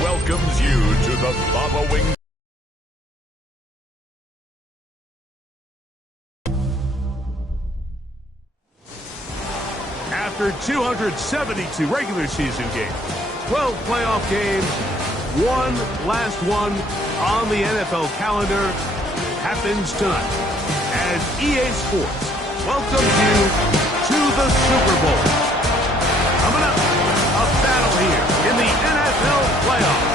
Welcomes you to the following. After 272 regular season games, 12 playoff games, one last one on the NFL calendar happens tonight as EA Sports welcomes you to the Super Bowl. Coming up, a battle here in the NFL playoffs.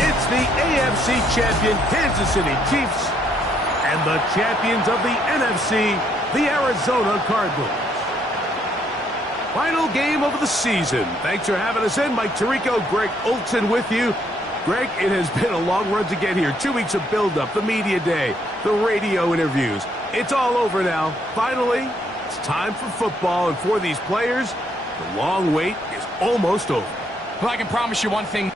It's the AFC champion Kansas City Chiefs and the champions of the NFC, the Arizona Cardinals. Final game of the season. Thanks for having us in. Mike Tirico, Greg Olsen with you. Greg, it has been a long run to get here. 2 weeks of build-up, the media day, the radio interviews. It's all over now. Finally, it's time for football, and for these players, the long wait is almost over. Well, I can promise you one thing.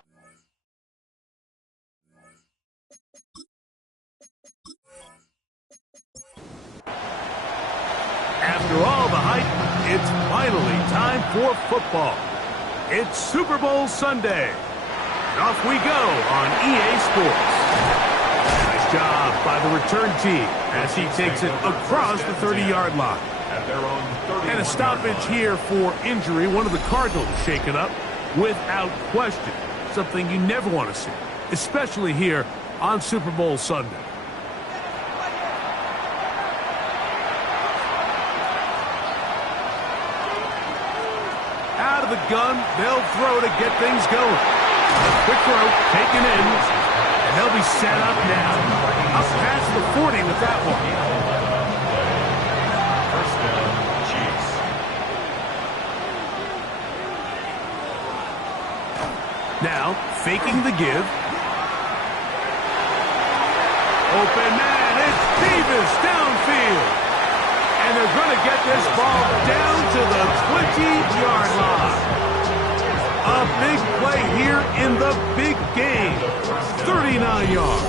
After all the hype, it's finally time for football. It's Super Bowl Sunday. And off we go on EA Sports. Nice job by the return team as he takes it across the 30-yard line. And a stoppage here for injury. One of the Cardinals shaken up without question. Something you never want to see, especially here on Super Bowl Sunday. Out of the gun, they'll throw to get things going. Quick throw, taken in, and they'll be set up now. Up past the 40 with that one. First down, Chiefs. Now, faking the give. Open man, it's Davis downfield. And they're going to get this ball down to the 20-yard line. A big play here in the big game. 39 yards.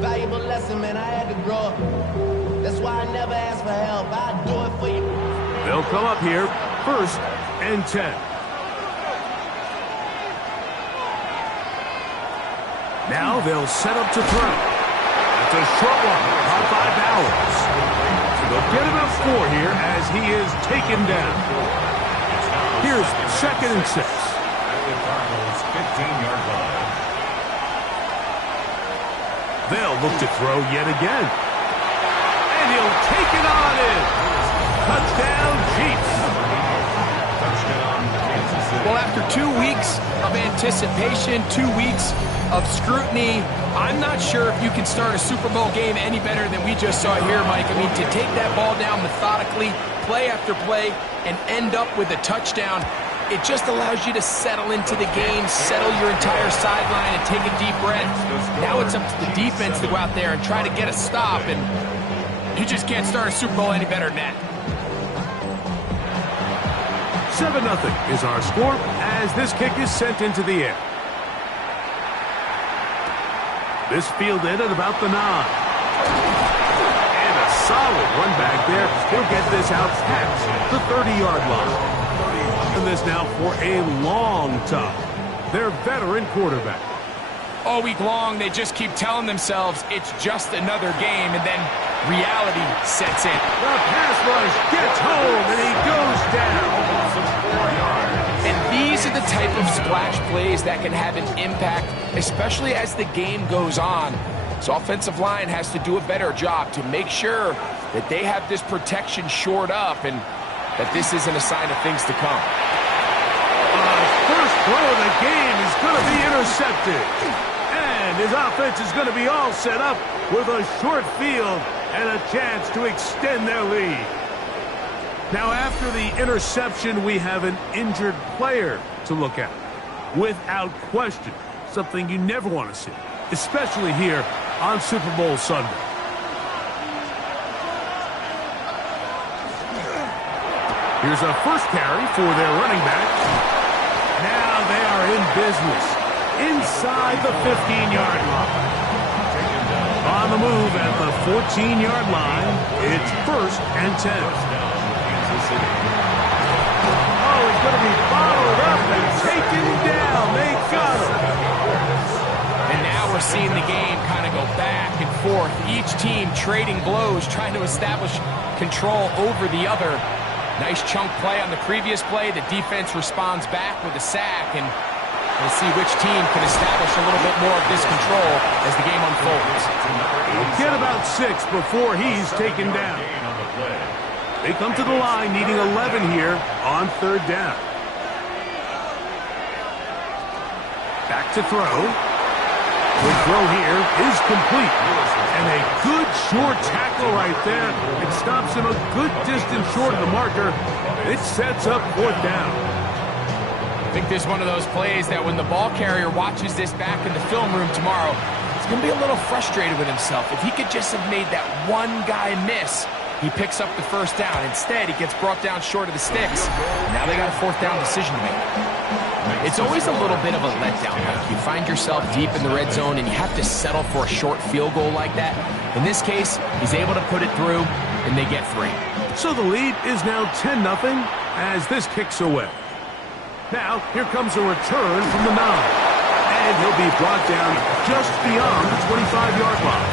Valuable lesson, man. I had to grow up. That's why I never ask for help. I'll do it for you. They'll come up here, 1st and 10. Now they'll set up to throw. It's a short one, caught by Bowers. So they'll get him up 4 here as he is taken down. Here's 2nd and 6. At the Cardinals' 15-yard line. They'll look to throw yet again. And he'll take it on in. Touchdown, Chiefs. Touchdown, Kansas City. Well, after 2 weeks of anticipation, 2 weeks of scrutiny, I'm not sure if you can start a Super Bowl game any better than we just saw here, Mike. I mean, to take that ball down methodically, play after play, and end up with a touchdown, it just allows you to settle into the game, settle your entire sideline, and take a deep breath. Now it's up to the defense to go out there and try to get a stop, and you just can't start a Super Bowl any better than that. 7-0 is our score as this kick is sent into the air. This fielded at about the 9. And a solid run back there. He'll get this out past the 30-yard line. And this now for a long time. Their veteran quarterback. All week long, they just keep telling themselves it's just another game, and then reality sets in. The pass rush gets home, and he goes down. And these are the type of splash plays that can have an impact, especially as the game goes on. So offensive line has to do a better job to make sure that they have this protection shored up and that this isn't a sign of things to come. First throw of the game is going to be intercepted. And his offense is going to be all set up with a short field and a chance to extend their lead. Now, after the interception, we have an injured player to look at. Without question, something you never want to see, especially here on Super Bowl Sunday. Here's a first carry for their running back. Now they are in business inside the 15-yard line. On the move at the 14-yard line, it's 1st and 10. Oh, he's going to be followed up and taken down. They got him. And now we're seeing the game kind of go back and forth. Each team trading blows, trying to establish control over the other. Nice chunk play on the previous play. The defense responds back with a sack, and we'll see which team can establish a little bit more of this control as the game unfolds. He'll get about 6 before he's taken down. They come to the line needing 11 here on 3rd down. Back to throw. The throw here is complete. And a good short tackle right there. It stops him a good distance short of the marker. It sets up 4th down. I think this is one of those plays that when the ball carrier watches this back in the film room tomorrow, he's going to be a little frustrated with himself. If he could just have made that one guy miss, he picks up the 1st down. Instead, he gets brought down short of the sticks. Now they got a 4th down decision to make. It's always a little bit of a letdown. Like you find yourself deep in the red zone and you have to settle for a short field goal like that. In this case, he's able to put it through, and they get 3. So the lead is now 10-0 as this kicks away. Now, here comes a return from the 9. And he'll be brought down just beyond the 25-yard line.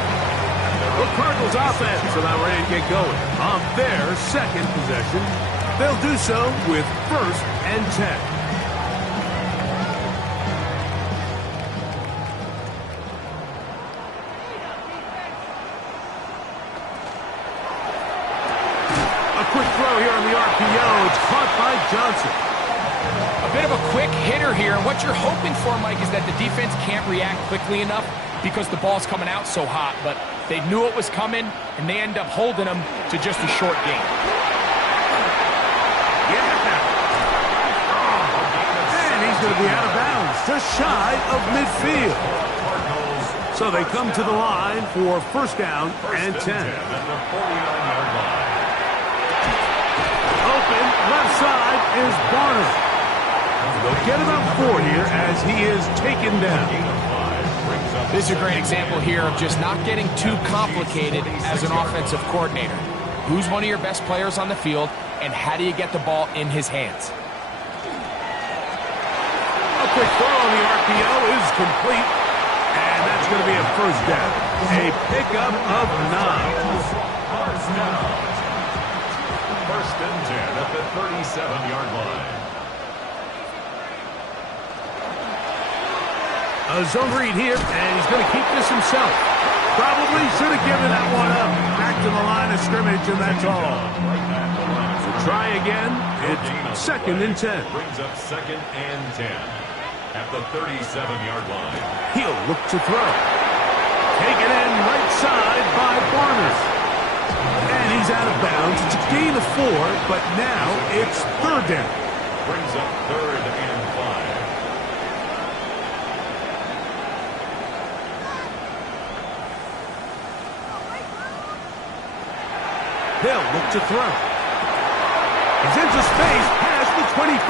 The Cardinals offense are now ready to get going on their 2nd possession. They'll do so with 1st and 10. Quick throw here on the RPO. It's caught by Johnson. A bit of a quick hitter here. What you're hoping for, Mike, is that the defense can't react quickly enough because the ball's coming out so hot. But they knew it was coming, and they end up holding them to just a short gain. Yeah. And he's going to be out of bounds, just shy of midfield. So they come to the line for 1st down and 10. Open, left side is Barner. They'll get about 4 here as he is taken down. This is a great example here of just not getting too complicated as an offensive coordinator. Who's one of your best players on the field, and how do you get the ball in his hands? A quick throw on the RPO is complete, and that's going to be a 1st down. A pickup of 9. 1st and 10 at the 37-yard line. A zone read here, and he's going to keep this himself. Probably should have given that one up. Back to the line of scrimmage, and that's all. So try again. It's 2nd and 10. Brings up 2nd and 10 at the 37-yard line. He'll look to throw. Taken in right side by Barner. And he's out of bounds. It's a gain of 4, but now it's 3rd down. Brings up 3rd and 5. They'll look to throw. He's into space past the 25.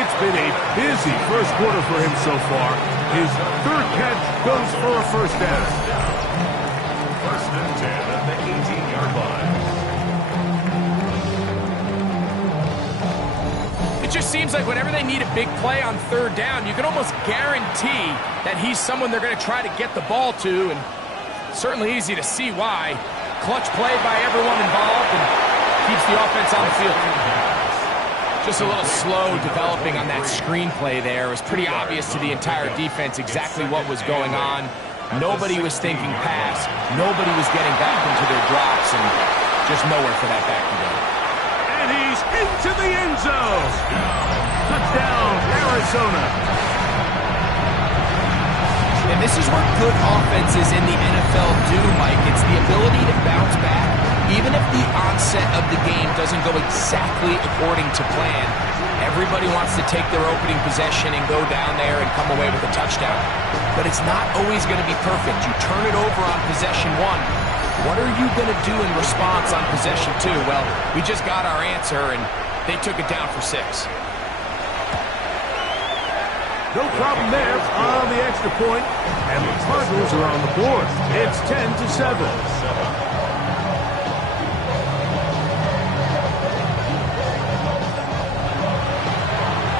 It's been a busy 1st quarter for him so far. His 3rd catch goes for a 1st down. 1st and 10 at the 18-yard line. It just seems like whenever they need a big play on 3rd down, you can almost guarantee that he's someone they're going to try to get the ball to, and certainly easy to see why. Clutch play by everyone involved and keeps the offense on the field. Just a little slow developing on that screenplay there. It was pretty obvious to the entire defense exactly what was going on. Nobody was thinking pass. Nobody was getting back into their drops, and just nowhere for that back to go. And he's into the end zone. Touchdown, Arizona. And this is what good offenses in the NFL do, Mike. It's the ability to bounce back, even if the onset of the game doesn't go exactly according to plan. Everybody wants to take their opening possession and go down there and come away with a touchdown. But it's not always going to be perfect. You turn it over on possession 1. What are you going to do in response on possession 2? Well, we just got our answer, and they took it down for 6. No problem there on the extra point, and the Cardinals are on the board. It's 10-7.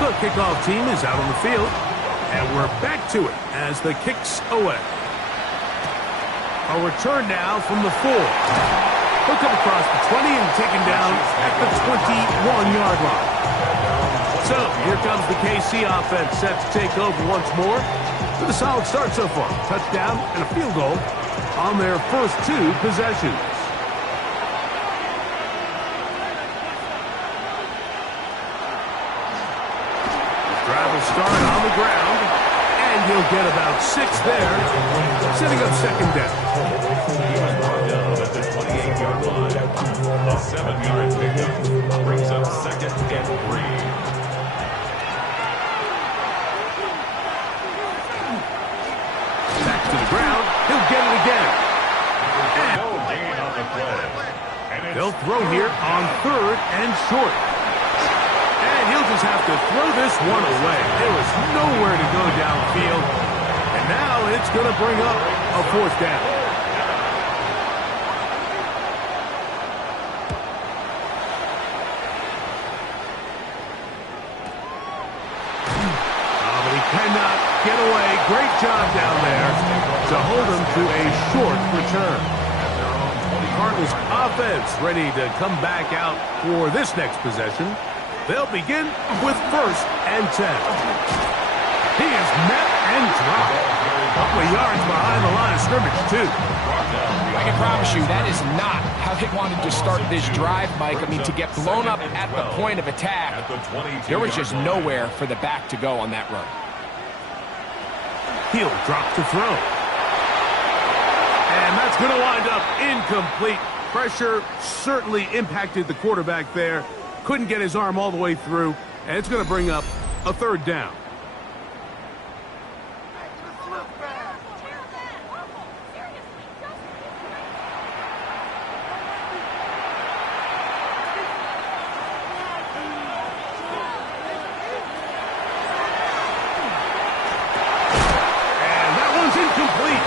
The kickoff team is out on the field, and we're back to it as the kick's away. A return now from the 4. He'll come across the 20 and taken down at the 21-yard line. So, here comes the KC offense set to take over once more with a solid start so far. Touchdown and a field goal on their first 2 possessions. Drive will start on the ground, and he'll get about 6 there, setting up second down. At the 28-yard line, a 7-yard pickup brings up second and 3. Back to the ground. He'll get it again. No gain on the play. They'll throw here on 3rd and short. And he'll just have to throw this one away. There was nowhere to go downfield. And now it's going to bring up a 4th down. But he cannot get away. Great job down there to hold him to a short return. The Cardinals offense ready to come back out for this next possession. They'll begin with 1st and 10. He is met and dropped. A couple of yards behind the line of scrimmage, too. I can promise you that is not how they wanted to start this drive, Mike. I mean, to get blown up at the point of attack, there was just nowhere for the back to go on that run. He'll drop to throw. And that's going to wind up incomplete. Pressure certainly impacted the quarterback there. Couldn't get his arm all the way through, and it's going to bring up a 3rd down. And that one's incomplete.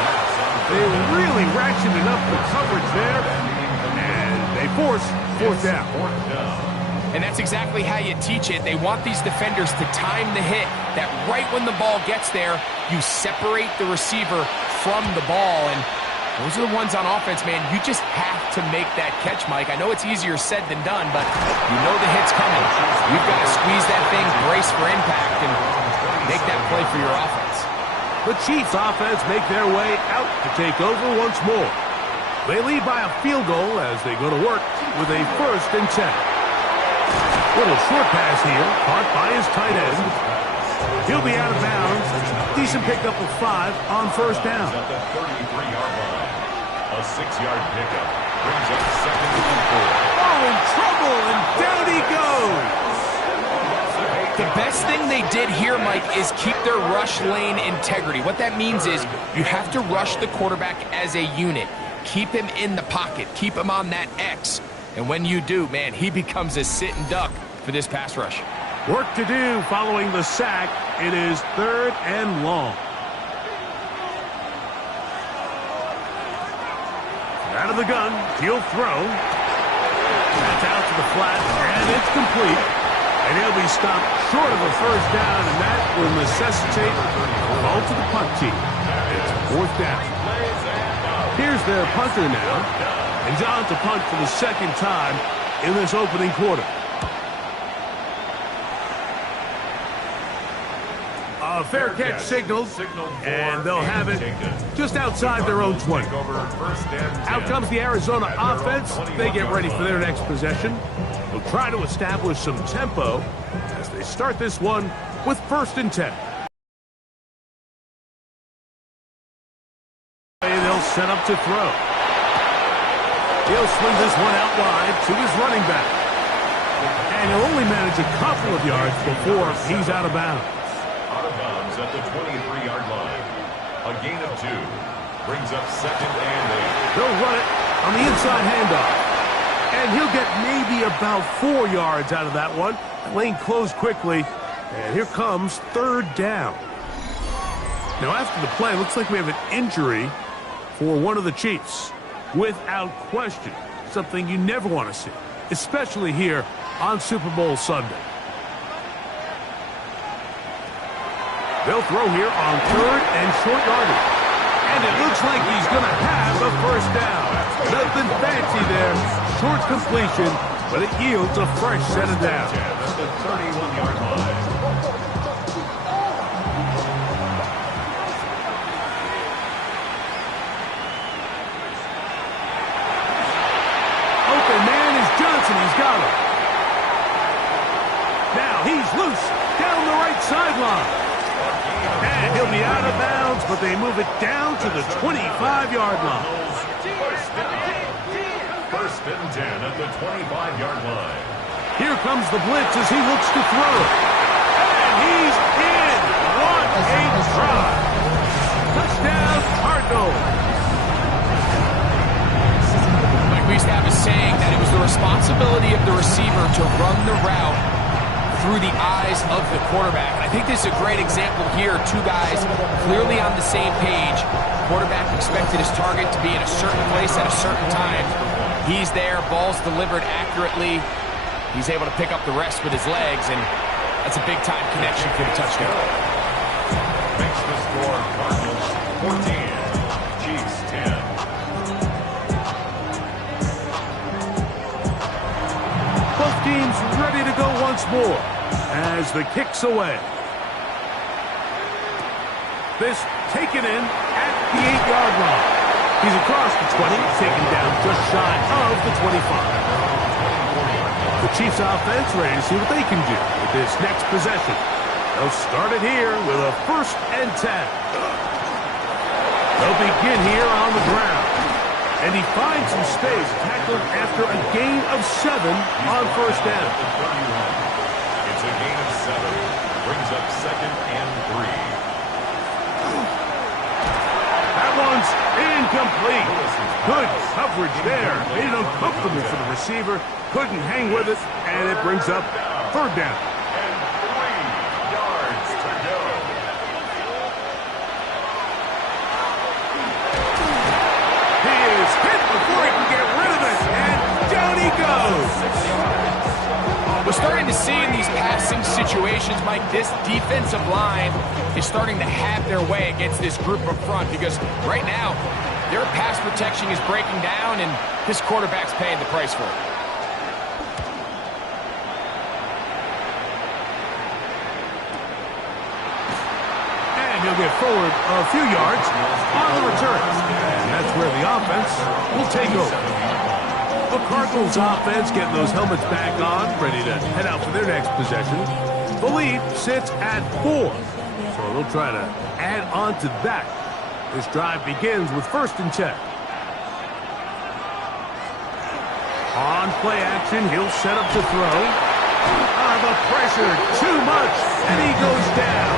They really ratcheted up the coverage there, and they force 4th down. And that's exactly how you teach it. They want these defenders to time the hit, that right when the ball gets there, you separate the receiver from the ball. And those are the ones on offense, man. You just have to make that catch, Mike. I know it's easier said than done, but you know the hit's coming. You've got to squeeze that thing, brace for impact, and make that play for your offense. The Chiefs offense make their way out to take over once more. They lead by a field goal as they go to work with a 1st and 10. Little short pass here, caught by his tight end. He'll be out of bounds. Decent pickup of 5 on 1st down. At the 33-yard line, a 6-yard pickup brings up second and 4. Oh, in trouble, and down he goes. The best thing they did here, Mike, is keep their rush lane integrity. What that means is you have to rush the quarterback as a unit. Keep him in the pocket. Keep him on that X. And when you do, man, he becomes a sitting duck for this pass rush. Work to do following the sack. It is 3rd and long. Out of the gun, he'll throw. That's out to the flat, and it's complete. And he'll be stopped short of a 1st down, and that will necessitate a ball to the punt team. It's 4th down. Here's their punter now. And John to punt for the 2nd time in this opening quarter. A fair catch signaled, and they'll have it just outside their own 20. Out comes the Arizona offense. They get ready for their next possession. They'll try to establish some tempo as they start this one with 1st and 10. set up to throw. He'll swing this one out wide to his running back. And he'll only manage a couple of yards before he's out of bounds. Out of bounds at the 23-yard line. A gain of 2. Brings up 2nd and 8. They'll run it on the inside handoff. And he'll get maybe about 4 yards out of that one. The lane closed quickly. And here comes 3rd down. Now after the play, looks like we have an injury for one of the Chiefs. Without question, something you never want to see, especially here on Super Bowl Sunday. They'll throw here on 3rd and short yardage. And it looks like he's going to have a 1st down. Nothing fancy there. Short completion, but it yields a fresh set of downs. At the 31-yard line. Open man is Johnson. He's got him. Now he's loose down the right sideline. And he'll be out of bounds, but they move it down to the 25-yard line. 1st and 10 at the 25-yard line. Here comes the blitz as he looks to throw. And he's in. What a try. Touchdown, Cardinals. Like we used to have a saying that it was the responsibility of the receiver to run the route through the eyes of the quarterback. And I think this is a great example here. 2 guys clearly on the same page. Quarterback expected his target to be in a certain place at a certain time. He's there, ball's delivered accurately. He's able to pick up the rest with his legs, and that's a big-time connection for the touchdown. Makes the score Cardinals 14, Chiefs 10. Both teams ready to go once more as the kick's away. This taken in at the 8-yard line. He's across the 20, taken down just shy of the 25. The Chiefs offense ready to see what they can do with this next possession. They'll start it here with a 1st and 10. They'll begin here on the ground. And he finds some space, tackled after a gain of 7 on 1st down. It's a gain of 7. Brings up 2nd and 3. That one's incomplete. Good coverage there. Made it uncomfortable for the receiver. Couldn't hang with it, and it brings up 3rd down. And 3 yards to go. He is hit before he can get rid of it, and down he goes. We're starting to see in these passing situations, Mike, this defensive line is starting to have their way against this group up front because right now their pass protection is breaking down, and this quarterback's paying the price for it. And he'll get forward a few yards on the return. And that's where the offense will take over. The Cardinals offense getting those helmets back on, ready to head out for their next possession. The lead sits at 4, so they'll try to add on to that. This drive begins with 1st and 10. On play action, he'll set up to throw. The pressure, too much, and he goes down.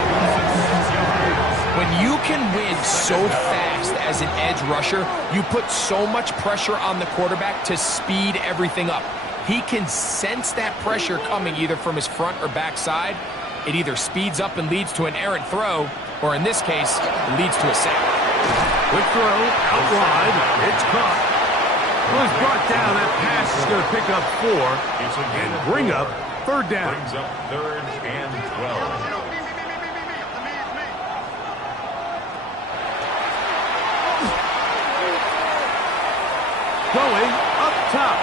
When you can win so fast as an edge rusher, you put so much pressure on the quarterback to speed everything up. He can sense that pressure coming either from his front or back side. It either speeds up and leads to an errant throw, or in this case, it leads to a sack. Quick throw, out wide, it's caught. Well, he's brought down. That pass is going to pick up 4 and bring up 3rd down. Brings up 3rd and 12. Going up top.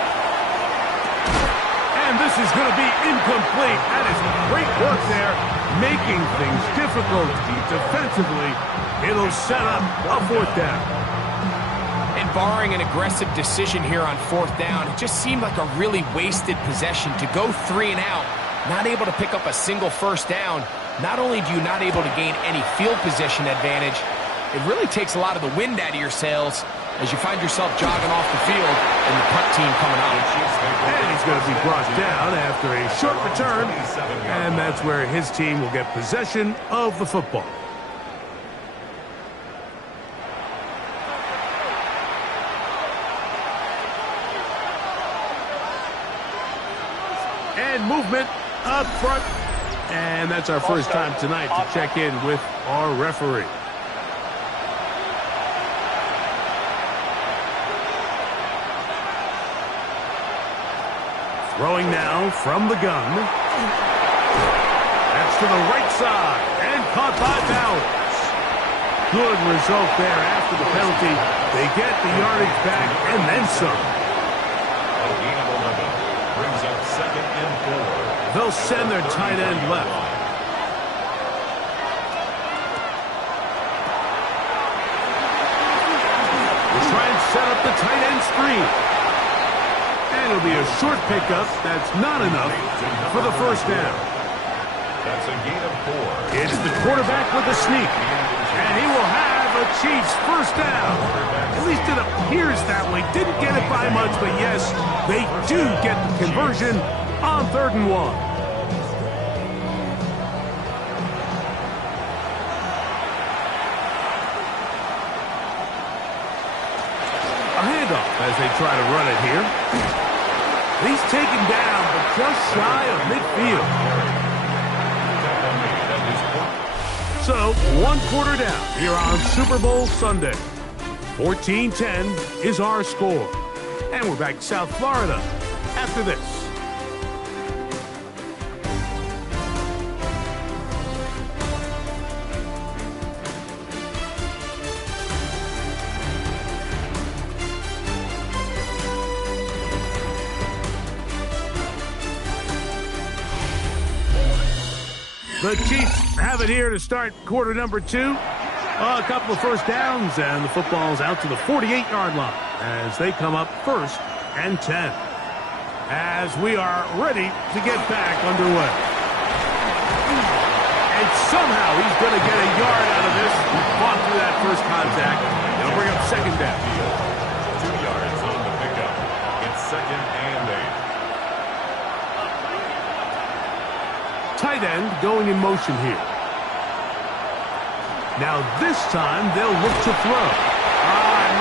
And this is going to be incomplete. That is great work there, making things difficult defensively. It'll set up a 4th down. And barring an aggressive decision here on 4th down, it just seemed like a really wasted possession to go 3 and out, not able to pick up a single 1st down. Not only do you not able to gain any field position advantage, it really takes a lot of the wind out of your sails as you find yourself jogging off the field and the punt team coming out. And he's going to be brought down after a short return, and that's where his team will get possession of the football. And movement up front. And that's our first time tonight to check in with our referee. Throwing now from the gun. That's to the right side and caught by Bowers. Good result there after the penalty. They get the yardage back and then some. A gain of 11 brings up 2nd and 4. They'll send their tight end left. We'll try and set up the tight end screen. And it'll be a short pickup. That's not enough for the first down. That's a gain of 4. It's the quarterback with a sneak. And he will have a Chiefs first down. At least it appears that way. Didn't get it by much, but yes, they do get the conversion on 3rd and 1. A handoff as they try to run it here. He's taken down, but just shy of midfield. So, 1 quarter down here on Super Bowl Sunday. 14-10 is our score. And we're back to South Florida after this. The Chiefs have it here to start quarter number 2. A couple of first downs, and the football's out to the 48-yard line as they come up 1st and 10. As we are ready to get back underway. And somehow he's going to get a yard out of this. He fought through that first contact. They'll bring up 2nd down. 2 yards on the pickup. It's 2nd and 8. Tight end going in motion here. Now this time they'll look to throw.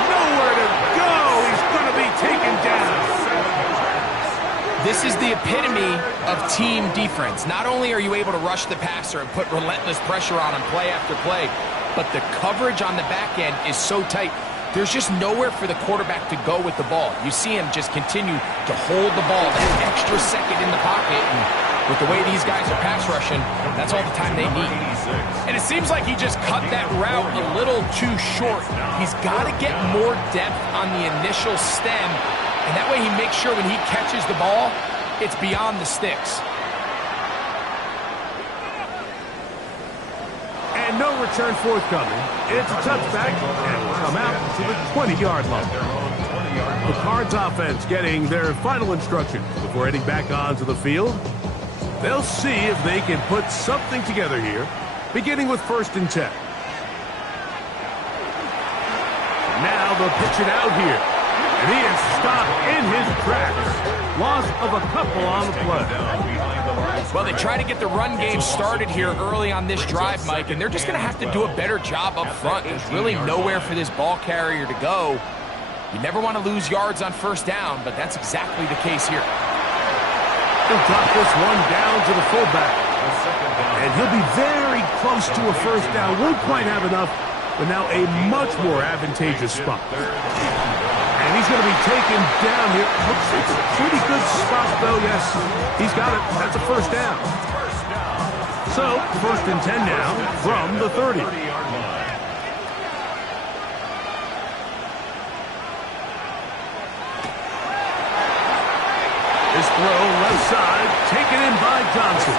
Nowhere to go. He's going to be taken down. This is the epitome of team defense. Not only are you able to rush the passer and put relentless pressure on him play after play, but the coverage on the back end is so tight. There's just nowhere for the quarterback to go with the ball. You see him just continue to hold the ball that extra second in the pocket, and with the way these guys are pass rushing, that's all the time they need. And it seems like he just cut that route a little too short. He's got to get more depth on the initial stem, and that way he makes sure when he catches the ball, it's beyond the sticks. And no return forthcoming. It's a touchback, and will come out to the 20-yard line. The Cards offense getting their final instructions before heading back onto the field. They'll see if they can put something together here, beginning with 1st and 10. Now they'll pitch it out here. And he is stopped in his tracks. Loss of a couple on the play. Well, they try to get the run game started here early on this drive, Mike, and they're just going to have to do a better job up front. There's really nowhere for this ball carrier to go. You never want to lose yards on 1st down, but that's exactly the case here. He'll drop this one down to the fullback. And he'll be very close to a 1st down. Won't quite have enough, but now a much more advantageous spot. And he's going to be taken down here. Looks like a pretty good spot, though. Yes, he's got it. That's a 1st down. So, 1st and 10 now from the 30. This throw left side, taken in by Johnson.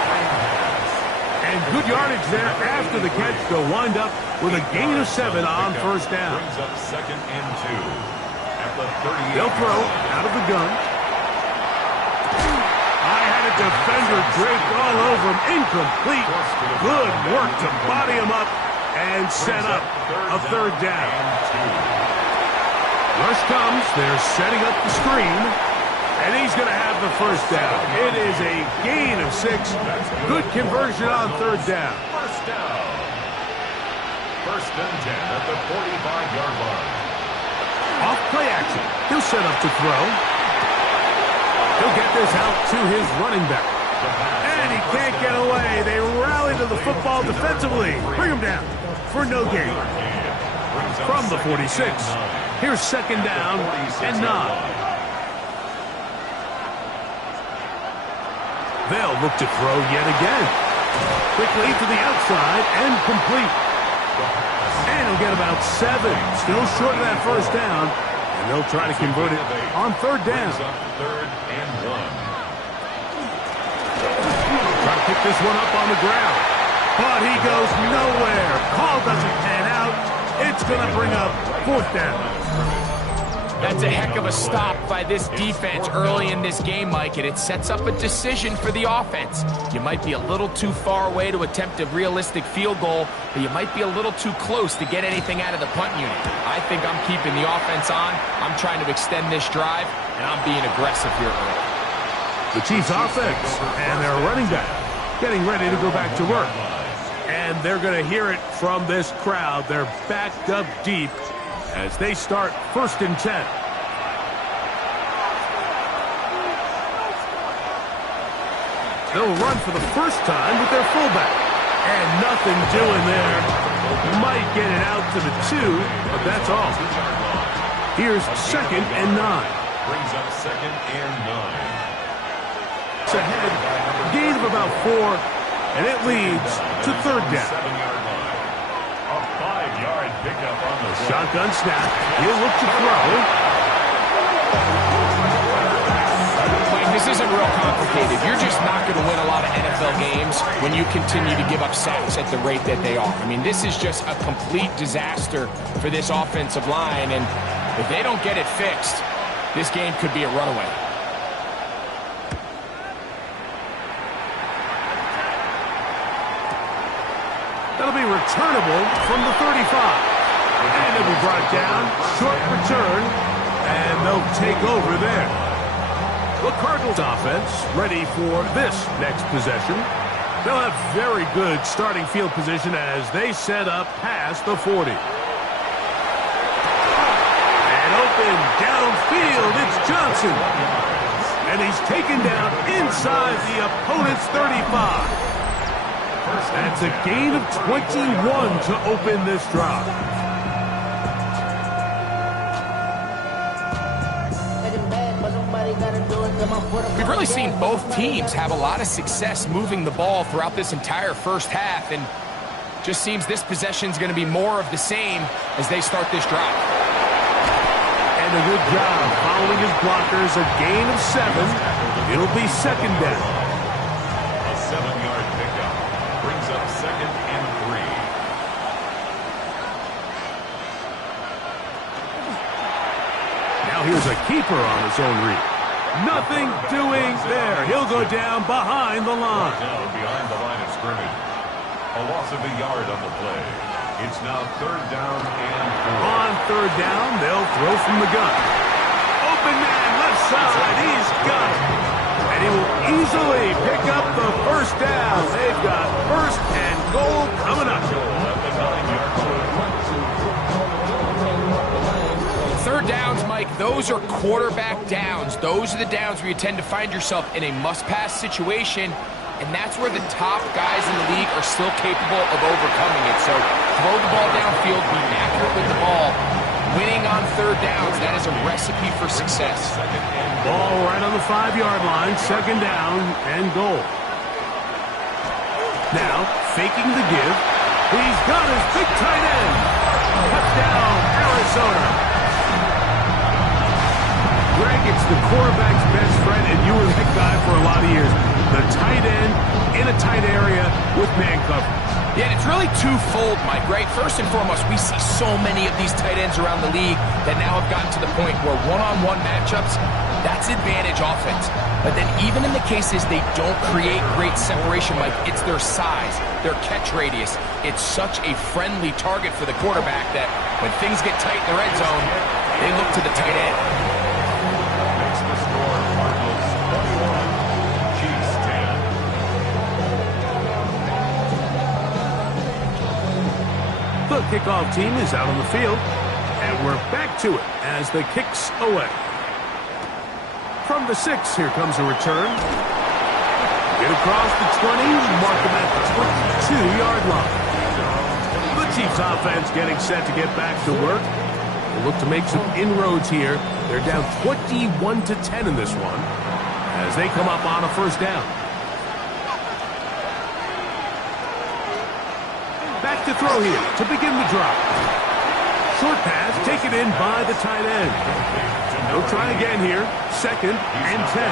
And good yardage there after the catch to wind up with a gain of 7 on 1st down. Brings up 2nd and 2. At the 38. They'll throw out of the gun. I had a defender draped all over him. Incomplete. Good work to body him up and set up a 3rd down. Rush comes. They're setting up the screen. And he's going to have the first down. It is a gain of 6. Good conversion on third down. First down. First and 10 at the 45-yard line. Off play action. He'll set up to throw. He'll get this out to his running back. And he can't get away. They rally to the football defensively. Bring him down for no gain. From the 46. Here's second down and 9. They'll look to throw yet again. Quickly to the outside and complete. And he'll get about 7. Still short of that first down. And they'll try to convert it on third down. Third and 1. Try to pick this one up on the ground. But he goes nowhere. Call doesn't pan out. It's going to bring up fourth down. That's a heck of a stop by this defense early in this game, Mike, and it sets up a decision for the offense. You might be a little too far away to attempt a realistic field goal, but you might be a little too close to get anything out of the punt unit. I think I'm keeping the offense on. I'm trying to extend this drive, and I'm being aggressive here early. The Chiefs offense and their running back getting ready to go back to work. And they're going to hear it from this crowd. They're backed up deep as they start first and 10. They'll run for the first time with their fullback. And nothing doing there. Might get it out to the 2, but that's all. Here's second and 9. Brings up second and 9. It's ahead. Gain of about 4, and it leads to third down. 7-yard line. A 5-yard pickup on the Shotgun snap. He'll look to throw. Mike, this isn't real complicated. You're just not going to win a lot of NFL games when you continue to give up sacks at the rate that they are. I mean, this is just a complete disaster for this offensive line, and if they don't get it fixed, this game could be a runaway. That'll be returnable from the 35. And it'll be brought down. Short return. And they'll take over there. The Cardinals offense ready for this next possession. They'll have very good starting field position as they set up past the 40. And open downfield. It's Johnson. And he's taken down inside the opponent's 35. That's a gain of 21 to open this drive. We've really seen both teams have a lot of success moving the ball throughout this entire first half, and just seems this possession is going to be more of the same as they start this drive. And a good job following his blockers, a gain of 7. It'll be second down. A 7-yard pickup brings up second and 3. Now here's a keeper on his own read. Nothing doing there. He'll go down behind the line. Down behind the line of scrimmage. A loss of a yard on the play. It's now third down and 4. On third down, they'll throw from the gun. Open man, left side, he's got it. And he will easily pick up the first down. They've got first and goal coming up. At the 9-yard line. Third downs, Mike, those are quarterback downs. Those are the downs where you tend to find yourself in a must-pass situation, and that's where the top guys in the league are still capable of overcoming it. So throw the ball downfield, be accurate with the ball. Winning on third downs, that is a recipe for success. Ball right on the 5-yard line, second down and goal. Now, faking the give. He's got his big tight end. Touchdown, Arizona. Greg, it's the quarterback's best friend, and you were that guy for a lot of years. The tight end in a tight area with man coverage. Yeah, and it's really twofold, Mike, right? First and foremost, we see so many of these tight ends around the league that now have gotten to the point where one-on-one matchups, that's advantage offense. But then even in the cases they don't create great separation, Mike, it's their size. their catch radius. It's such a friendly target for the quarterback that when things get tight in the red zone, they look to the tight end. Makes the score Cardinals 21, Chiefs 10. The kickoff team is out on the field, and we're back to it as the kicks away. From the 6, here comes a return. Get across the 20, mark them at the 22-yard line. The Chiefs offense getting set to get back to work. They look to make some inroads here. They're down 21-10 in this one as they come up on a first down. Back to throw here to begin the drive. Short pass taken in by the tight end. They'll try again here. 2nd and 10.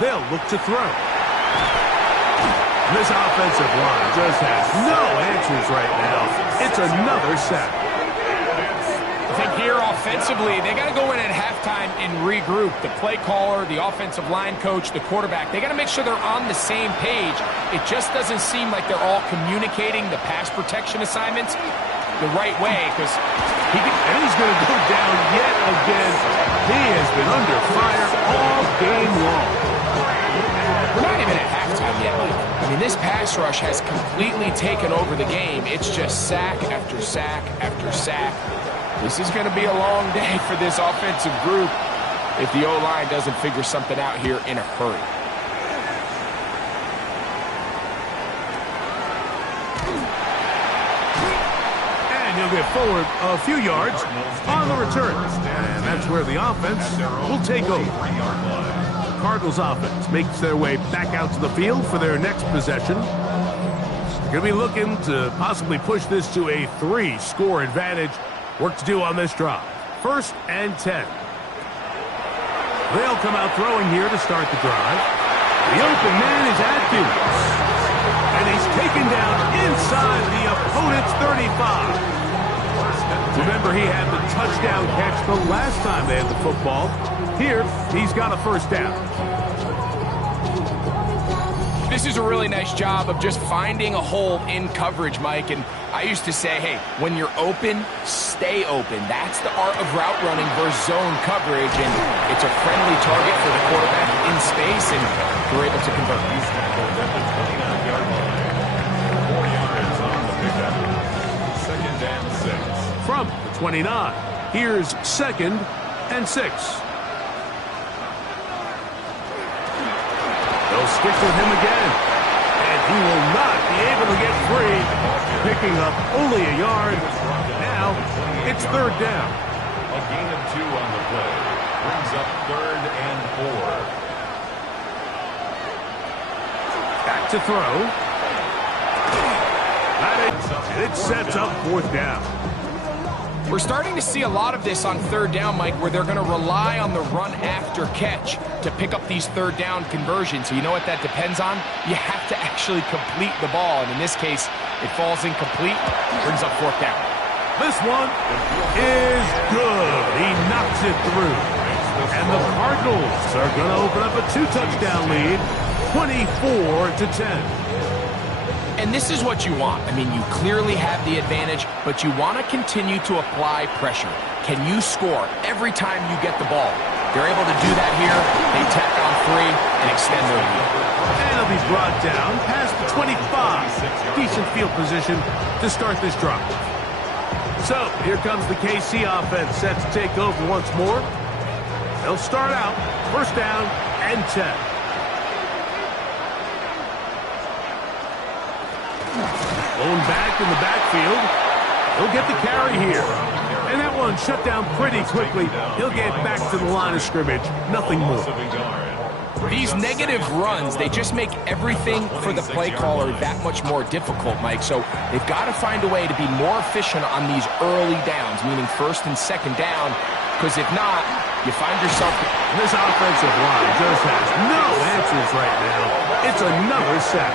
They'll look to throw. This offensive line just has no answers right now. It's another sack. I think here offensively, they got to go in at halftime and regroup. The play caller, the offensive line coach, the quarterback, they got to make sure they're on the same page. It just doesn't seem like they're all communicating the pass protection assignments the right way, because he's going to go down yet again. He has been under fire all game long. We're not even at halftime yet, Mike. I mean, this pass rush has completely taken over the game. It's just sack after sack after sack. This is going to be a long day for this offensive group if the O-line doesn't figure something out here in a hurry. And he'll get forward a few yards on the return. And that's where the offense will take over. The Cardinals offense makes their way back out to the field for their next possession. They're going to be looking to possibly push this to a 3-score advantage. Work to do on this drive. 1st and 10. They'll come out throwing here to start the drive. The open man is Atkins. And he's taken down inside the opponent's 35. Remember, he had the touchdown catch the last time they had the football. Here, he's got a first down. This is a really nice job of just finding a hole in coverage, Mike. And I used to say, hey, when you're open, stay open. That's the art of route running versus zone coverage. And it's a friendly target for the quarterback in space, and we're able to convert. 4 yards on the pickup. 2nd and 6. From the 29, here's 2nd and 6. They'll stick with him again, and he will not be able to get free, picking up only a yard. Now it's 3rd down. A gain of 2 on the play. Brings up 3rd and 4. Back to throw. And it sets up 4th down. We're starting to see a lot of this on 3rd down, Mike, where they're going to rely on the run after catch to pick up these 3rd down conversions. So you know what that depends on? You have to actually complete the ball. And in this case, it falls incomplete, brings up 4th down. This one is good. He knocks it through. And the Cardinals are going to open up a 2-touchdown lead, 24-10. And this is what you want. I mean, you clearly have the advantage, but you want to continue to apply pressure. Can you score every time you get the ball? They're able to do that here. They tack on 3 and extend their lead. And he'll be brought down past the 25. Decent field position to start this drive. So, here comes the KC offense set to take over once more. They'll start out 1st down and 10. Going back in the backfield. He'll get the carry here. And that one shut down pretty quickly. He'll get back to the line of scrimmage. Nothing more. These negative runs, they just make everything for the play caller that much more difficult, Mike. So they've got to find a way to be more efficient on these early downs, meaning 1st and 2nd down. Because if not, you find yourself... This offensive line just has no answers right now. It's another sack.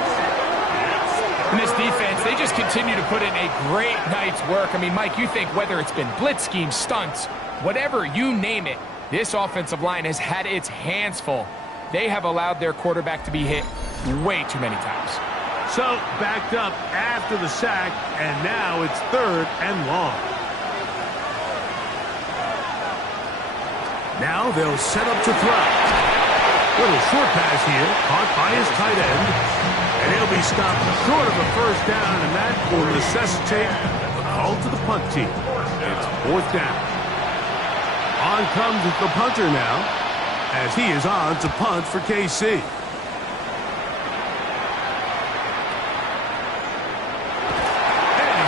And this defense, they just continue to put in a great night's work. I mean, Mike, you think whether it's been blitz schemes, stunts, whatever, you name it, this offensive line has had its hands full. They have allowed their quarterback to be hit way too many times. So, backed up after the sack, and now it's 3rd and long. Now they'll set up to throw. Little short pass here, caught by his tight end. And he'll be stopped short of a first down, and that will necessitate a call to the punt team. It's 4th down. On comes the punter now, as he is on to punt for KC.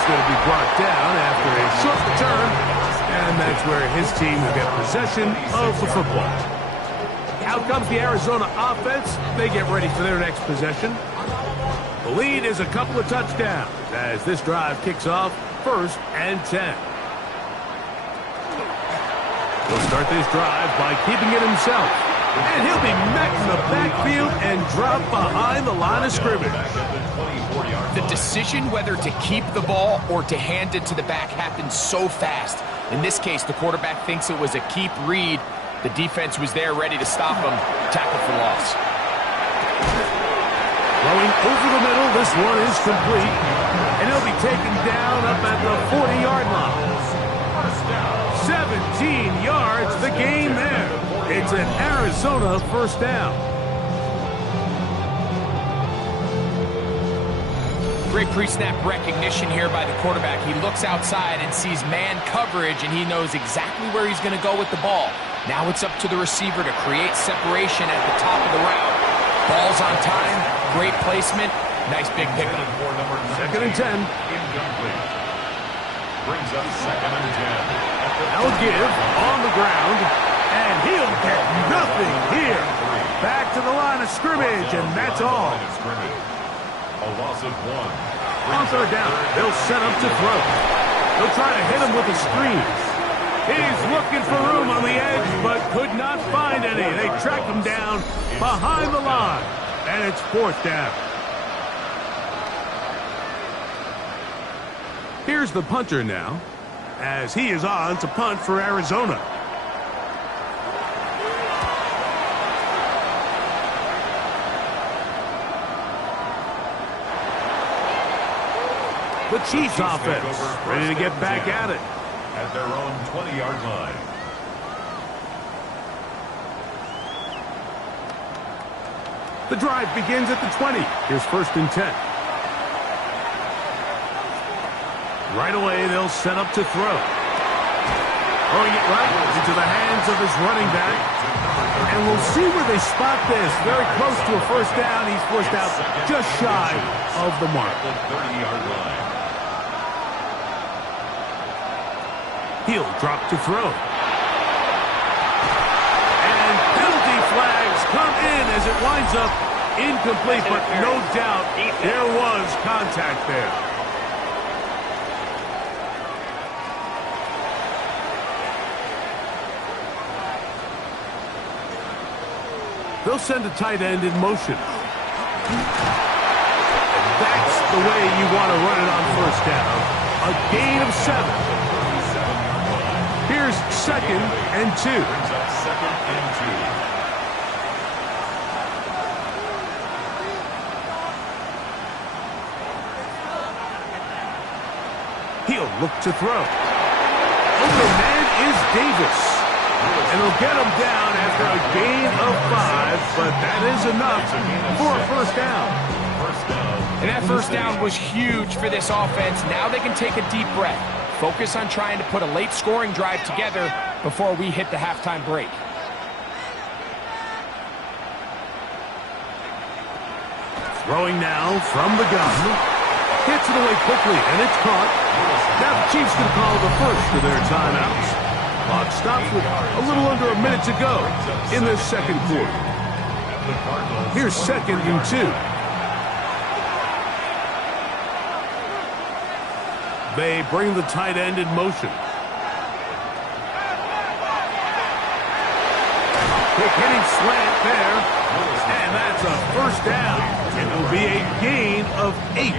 Going to be brought down after a short return, and that's where his team will get possession of the football. Out comes the Arizona offense. They get ready for their next possession. The lead is a couple of touchdowns as this drive kicks off 1st and 10. He'll start this drive by keeping it himself, and he'll be met in the backfield and dropped behind the line of scrimmage. The decision whether to keep the ball or to hand it to the back happens so fast. In this case, the quarterback thinks it was a keep read. The defense was there ready to stop him. Tackle for loss. Throwing over the middle, this one is complete. And he'll be taken down up at the 40-yard line. 17 yards, the gain there. It's an Arizona first down. Great pre-snap recognition here by the quarterback. He looks outside and sees man coverage, and he knows exactly where he's going to go with the ball. Now it's up to the receiver to create separation at the top of the route. Ball's on time, great placement, nice big pickup. 2nd and 10. Incomplete. Brings up 2nd and 10. Now give on the ground, and he'll get nothing here. Back to the line of scrimmage, and that's all. A loss of 1. On 3rd down, they'll set up to throw. They'll try to hit him with a screen. He's looking for room on the edge, but could not find any. They track him down behind the line, and it's 4th down. Here's the punter now, as he is on to punt for Arizona. The Chiefs offense ready to get back at it. At their own 20-yard line. The drive begins at the 20. Here's 1st and 10. Right away, they'll set up to throw. Throwing it right into the hands of his running back. And we'll see where they spot this. Very close to a first down. He's forced out just shy of the mark. The 30-yard line. He'll drop to throw. And penalty flags come in as it winds up incomplete, but no doubt there was contact there. They'll send a tight end in motion. That's the way you want to run it on first down. A gain of 7. Here's 2nd and 2. Brings up 2nd and 2. He'll look to throw. Open man is Davis. And he'll get him down after a gain of 5, but that is enough for a first down. And that first down was huge for this offense. Now they can take a deep breath. Focus on trying to put a late scoring drive together before we hit the halftime break. Throwing now from the gun. Hits it away quickly, and it's caught. Now the Chiefs can call the first of their timeouts. Clock stops with a little under a minute to go in this second quarter. Here's 2nd and 2. They bring the tight end in motion. Quick hitting slant there. And that's a first down. It will be a gain of 8.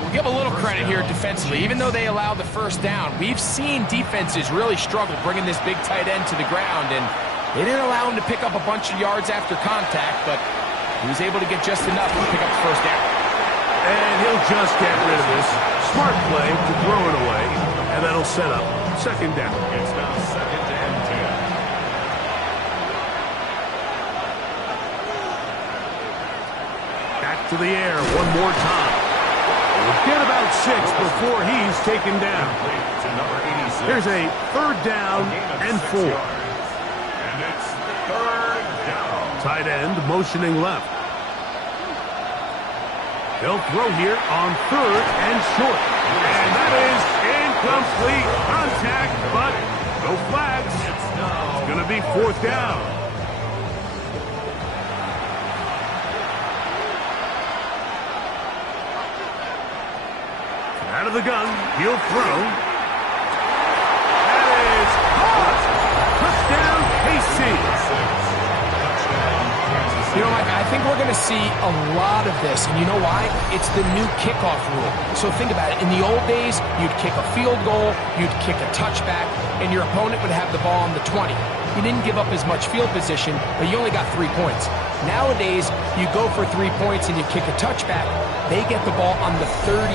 We'll give a little credit here defensively. Even though they allowed the first down, we've seen defenses really struggle bringing this big tight end to the ground, and They didn't allow him to pick up a bunch of yards after contact, but he was able to get just enough to pick up the first down. And he'll just get rid of this. Smart play to throw it away, and that'll set up second down. It's now second and 10. Back to the air one more time. We'll get about 6 before he's taken down. To number 86. Here's a third down and 4. And it's third down. Tight end motioning left. They'll throw here on third and short. And that is incomplete contact, but no flags. It's going to be fourth down. Out of the gun, he'll throw. That is caught. Touchdown, KC. You know, I think we're going to see a lot of this, and you know why? It's the new kickoff rule. So think about it. In the old days, you'd kick a field goal, you'd kick a touchback, and your opponent would have the ball on the 20. You didn't give up as much field position, but you only got 3 points. Nowadays, you go for 3 points and you kick a touchback, they get the ball on the 35.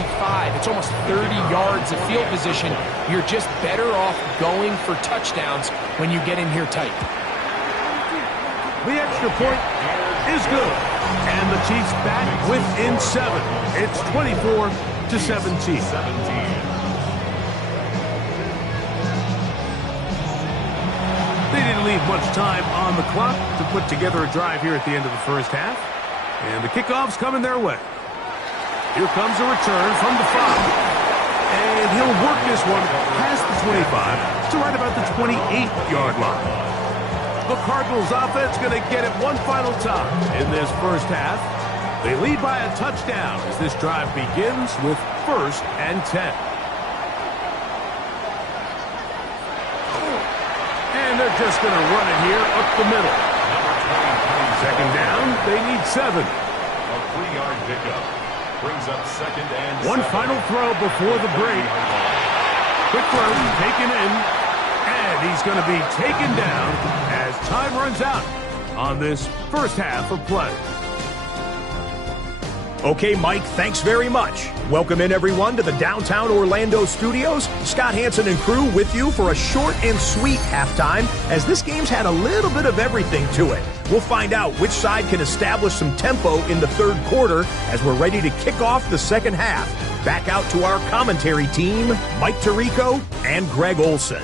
It's almost 30 yards of field position. You're just better off going for touchdowns when you get in here tight. The extra point is good. And the Chiefs back within 7. It's 24-17. They didn't leave much time on the clock to put together a drive here at the end of the first half. And the kickoff's coming their way. Here comes a return from the 5. And he'll work this one past the 25 to right about the 28-yard line. The Cardinals offense going to get it one final time in this first half. They lead by a touchdown as this drive begins with 1st and 10. And they're just going to run it here up the middle. Second down, they need 7. A 3-yard pickup brings up second and 7. One final throw before the break. Quick throw taken in. And he's going to be taken down as time runs out on this first half of play. Okay, Mike, thanks very much. Welcome in, everyone, to the downtown Orlando studios. Scott Hansen and crew with you for a short and sweet halftime, as this game's had a little bit of everything to it. We'll find out which side can establish some tempo in the third quarter as we're ready to kick off the second half. Back out to our commentary team, Mike Tirico and Greg Olson.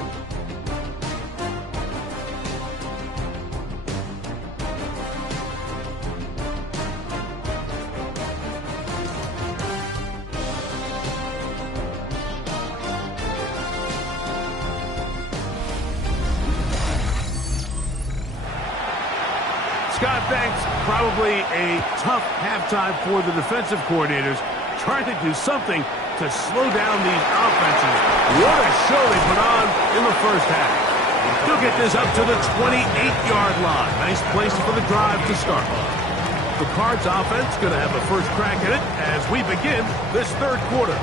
Scott, thanks. Probably a tough halftime for the defensive coordinators, trying to do something to slow down these offenses. What a show they put on in the first half. They'll get this up to the 28-yard line. Nice place for the drive to start. The Cards offense going to have a first crack at it as we begin this third quarter.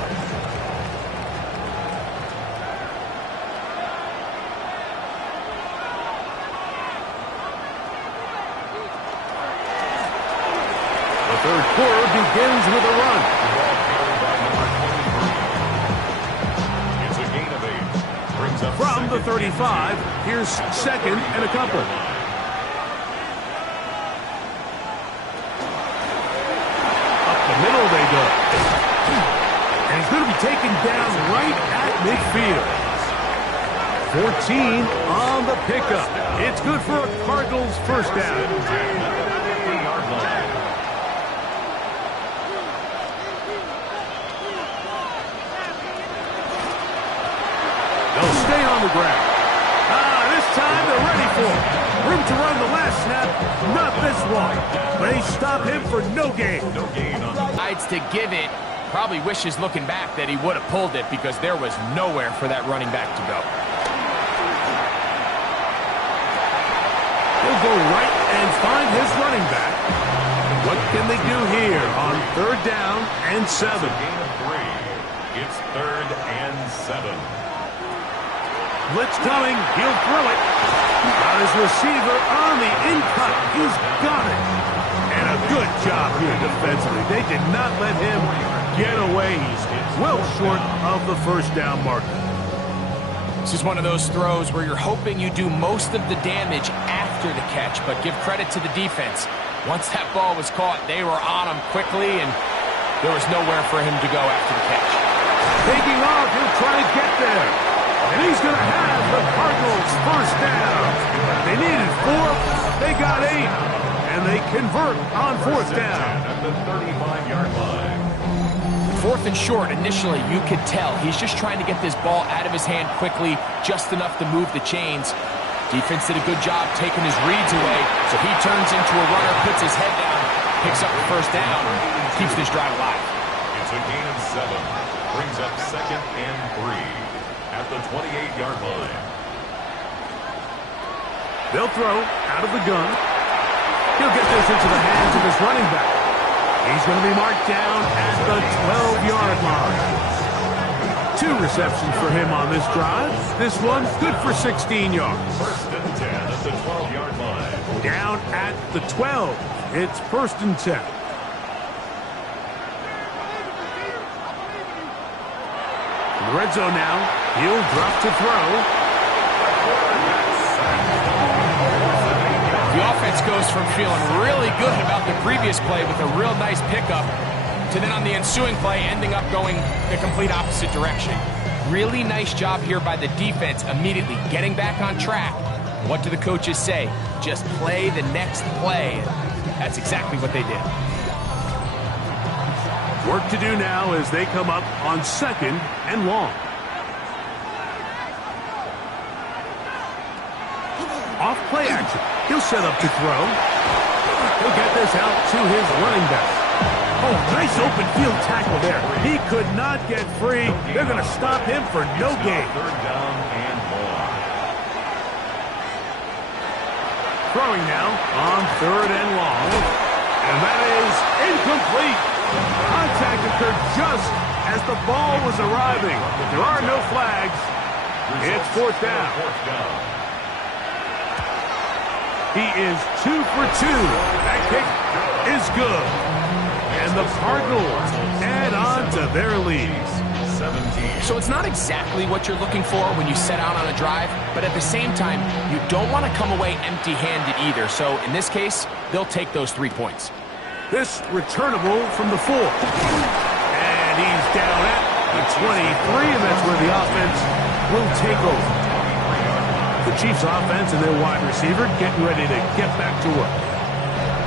Third quarter begins with a run. It's a gain of 8. Brings up From the 35, here's second and a couple. Up the middle they go. And he's going to be taken down right at midfield. 14 on the pickup. It's good for a Cardinals first down. They'll stay on the ground. This time they're ready for it. Room to run the last snap, not this one. They stop him for no gain. Decides to give it. Probably wishes looking back that he would have pulled it because there was nowhere for that running back to go. He'll go right and find his running back. What can they do here on third down and 7? Gain of 3. It's third and 7. Blitz coming. He'll throw it. Got his receiver on the in-cut. He's got it. And a good job here defensively. They did not let him get away. He's well short of the first down marker. This is one of those throws where you're hoping you do most of the damage after the catch, but give credit to the defense. Once that ball was caught, they were on him quickly, and there was nowhere for him to go after the catch. Taking off, he'll try to get there. And he's going to have the Cardinals first down. They needed 4, they got 8. And they convert on fourth down. At the 35-yard line. 4th and short, initially, you could tell he's just trying to get this ball out of his hand quickly, just enough to move the chains. Defense did a good job taking his reads away, so he turns into a runner, puts his head down, picks up the first down, keeps this drive alive. It's a gain of 7. Brings up 2nd and 3 at the 28-yard line. They'll throw out of the gun. He'll get this into the hands of his running back. He's going to be marked down at the 12-yard line. 2 receptions for him on this drive. This one good for 16 yards. 1st and 10 at the 12-yard line. Down at the 12. It's 1st and 10. In the red zone now. He'll drop to throw. The offense goes from feeling really good about the previous play with a real nice pickup to then on the ensuing play ending up going the complete opposite direction. Really nice job here by the defense immediately getting back on track. What do the coaches say? Just play the next play. That's exactly what they did. Work to do now as they come up on 2nd and long. Off play action. He'll set up to throw. He'll get this out to his running back. Oh, nice open field tackle there. He could not get free. They're going to stop him for no gain. 3rd down and more. Throwing now on 3rd and long. And that is incomplete. Contact occurred just as the ball was arriving. There are no flags. It's 4th down. He is 2 for 2. That kick is good. And the Cardinals add on to their lead. 17. So it's not exactly what you're looking for when you set out on a drive, but at the same time, you don't want to come away empty-handed either. So in this case, they'll take those 3 points. This returnable from the 4. And he's down at the 23, and that's where the offense will take over. The Chiefs offense and their wide receiver getting ready to get back to work.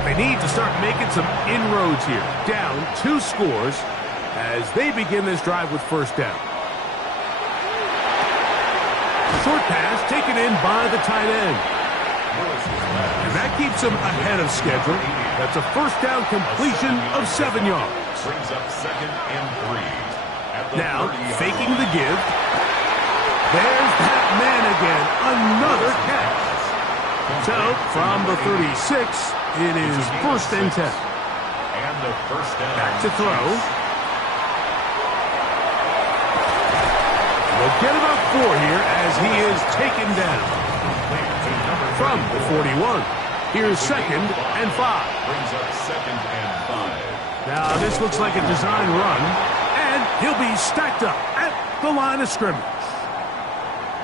They need to start making some inroads here. Down 2 scores as they begin this drive with first down. Short pass taken in by the tight end. And that keeps them ahead of schedule. That's a first down completion of 7 yards. Brings up 2nd and 3. At the Now, 30-yard faking line. the give. There's that man again. Another catch. So, from the 36, it is 1st and 10. And the first down. Back to throw. They'll get about 4 here as he is taken down. From the 41, here's 2nd and 5. Brings up 2nd and 5. Now, this looks like a design run, and he'll be stacked up at the line of scrimmage.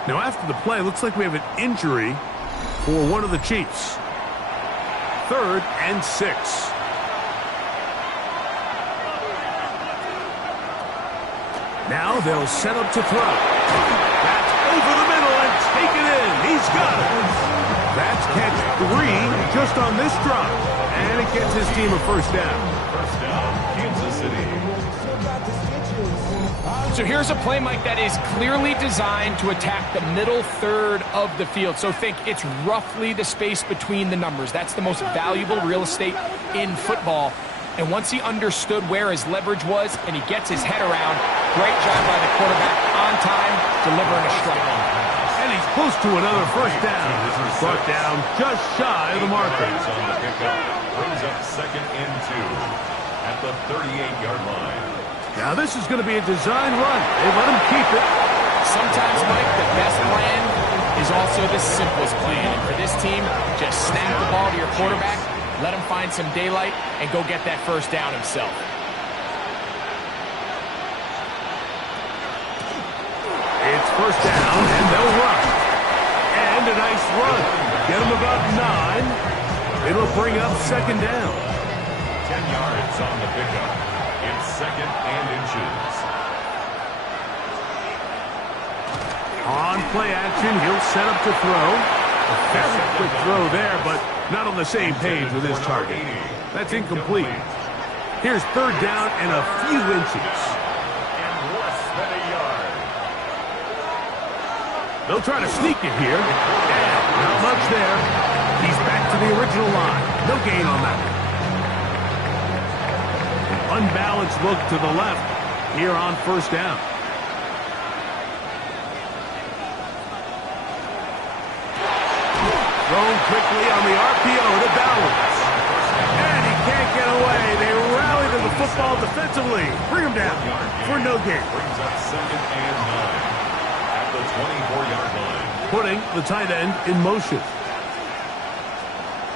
Now, after the play, looks like we have an injury for one of the Chiefs. 3rd and 6. Now they'll set up to throw. That's over the middle and take it in. He's got it. That's catch 3 just on this drive. And it gets his team a first down. First down, Kansas City. So here's a play, Mike, that is clearly designed to attack the middle third of the field. So think it's roughly the space between the numbers. That's the most valuable real estate in football. And once he understood where his leverage was and he gets his head around, great job by the quarterback on time, delivering a strike. And he's close to another first down. This is brought down just shy of the marker. On the pickup, brings up 2nd and 2 at the 38-yard line. Now this is going to be a design run. They let him keep it. Sometimes, Mike, the best plan is also the simplest plan. And for this team, just snap the ball to your quarterback, let him find some daylight, and go get that first down himself. It's first down, and they'll run. And a nice run. Get them about 9. It'll bring up second down. 10 yards on the pickup. It's second and inches. On play action, he'll set up to throw. A very quick throw there, but not on the same page with his target. That's incomplete. Here's third down and a few inches. And less than a yard. They'll try to sneak it here. And not much there. He's back to the original line. No gain on that one. Unbalanced look to the left here on first down. Thrown quickly on the RPO to Bowers. And he can't get away. They rally to the football defensively. Bring him down for no gain. Brings up second and 9 at the 24-yard line. Putting the tight end in motion.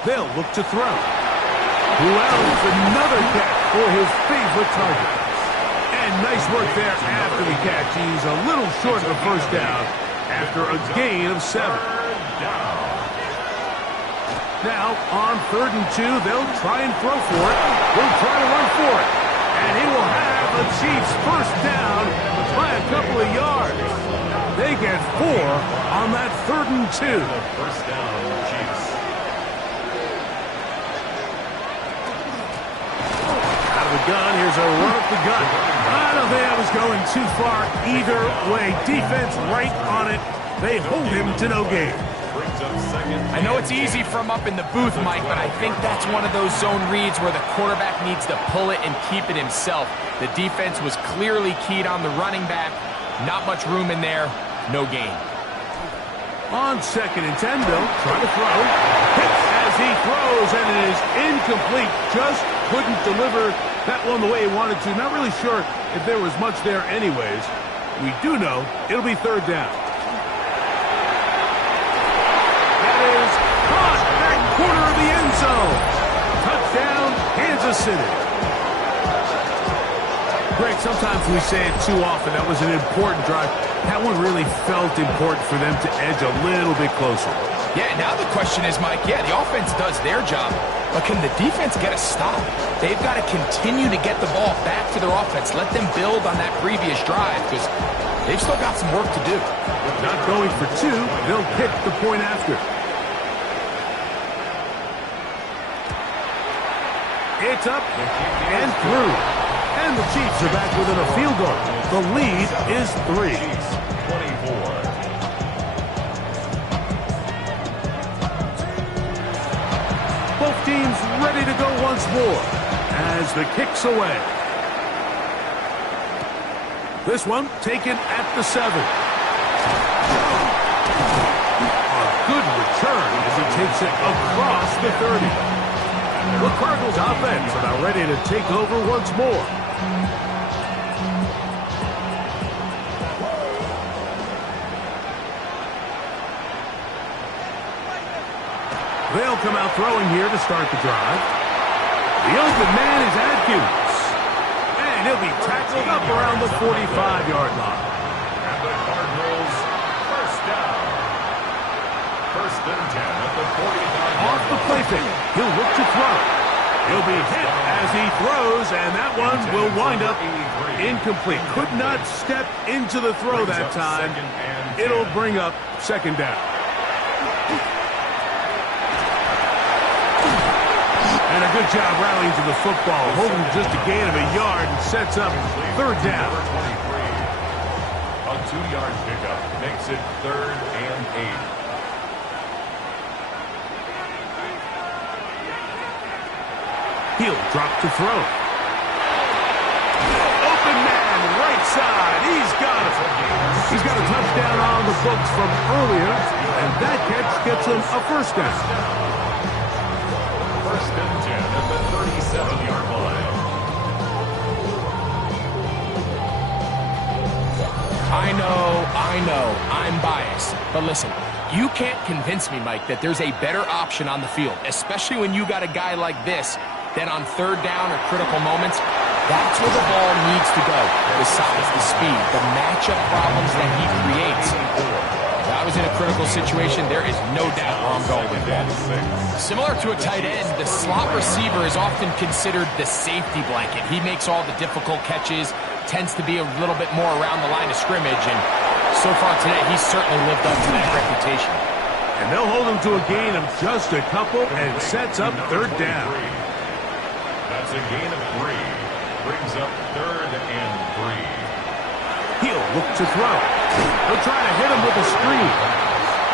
They'll look to throw. Wells, another catch for his favorite target. And nice work there after the catch. He's a little short of the first down after a gain of 7. Now, on 3rd and 2, they'll try and throw for it. He'll try to run for it. And he will have the Chiefs first down by a couple of yards. They get 4 on that 3rd and 2. First down, Chiefs. Out of the gun, here's a run up the gut. I don't think that was going too far either way. Defense right on it. They hold him to no gain. I know it's easy from up in the booth, Mike, but I think that's one of those zone reads where the quarterback needs to pull it and keep it himself. The defense was clearly keyed on the running back. Not much room in there. No gain. On 2nd and 10, they'll try to throw. Hits as he throws, and it is incomplete. Just couldn't deliver that one the way he wanted to. Not really sure if there was much there anyways. We do know it'll be 3rd down. Corner of the end zone. Touchdown, Kansas City. Greg, sometimes we say it too often. That was an important drive. That one really felt important for them to edge a little bit closer. Yeah, now the question is, Mike, yeah, the offense does their job, but can the defense get a stop? They've got to continue to get the ball back to their offense. Let them build on that previous drive because they've still got some work to do. Not going for 2. They'll pick the point after. It's up and through. And the Chiefs are back within a field goal. The lead is 3. 24. Both teams ready to go once more as the kick's away. This one taken at the 7. A good return as he takes it across the 30. The Cardinals offense about ready to take over once more. They'll come out throwing here to start the drive. The open man is Adkins. And he'll be tackled up around the 45-yard line. And the Cardinals first down. 1st and 10 at the 45-yard line. Off the play fake. He'll look to throw. He'll be hit as he throws, and that one will wind up incomplete. Could not step into the throw that time. It'll bring up 2nd down. And a good job rallying to the football, holding just a gain of a yard and sets up 3rd down. A 2-yard pickup makes it 3rd and 8. He'll drop to throw. Open man, right side. He's got it. He's got a touchdown on the books from earlier, and that catch gets him a first down. 1st and 10 at the 37-yard line. I know, I'm biased. But listen, You can't convince me, Mike, that there's a better option on the field, especially when you got a guy like this that on third down or critical moments, that's where the ball needs to go. The size, the speed, the matchup problems that he creates. If I was in a critical situation, there is no doubt where I'm going with that. Similar to a tight end, the slot receiver is often considered the safety blanket. He makes all the difficult catches, tends to be a little bit more around the line of scrimmage, and so far today, he's certainly lived up to that reputation. And they'll hold him to a gain of just a couple and sets up third down. That's a gain of 3. Brings up 3rd and 3. He'll look to throw. He'll try to hit him with a screen.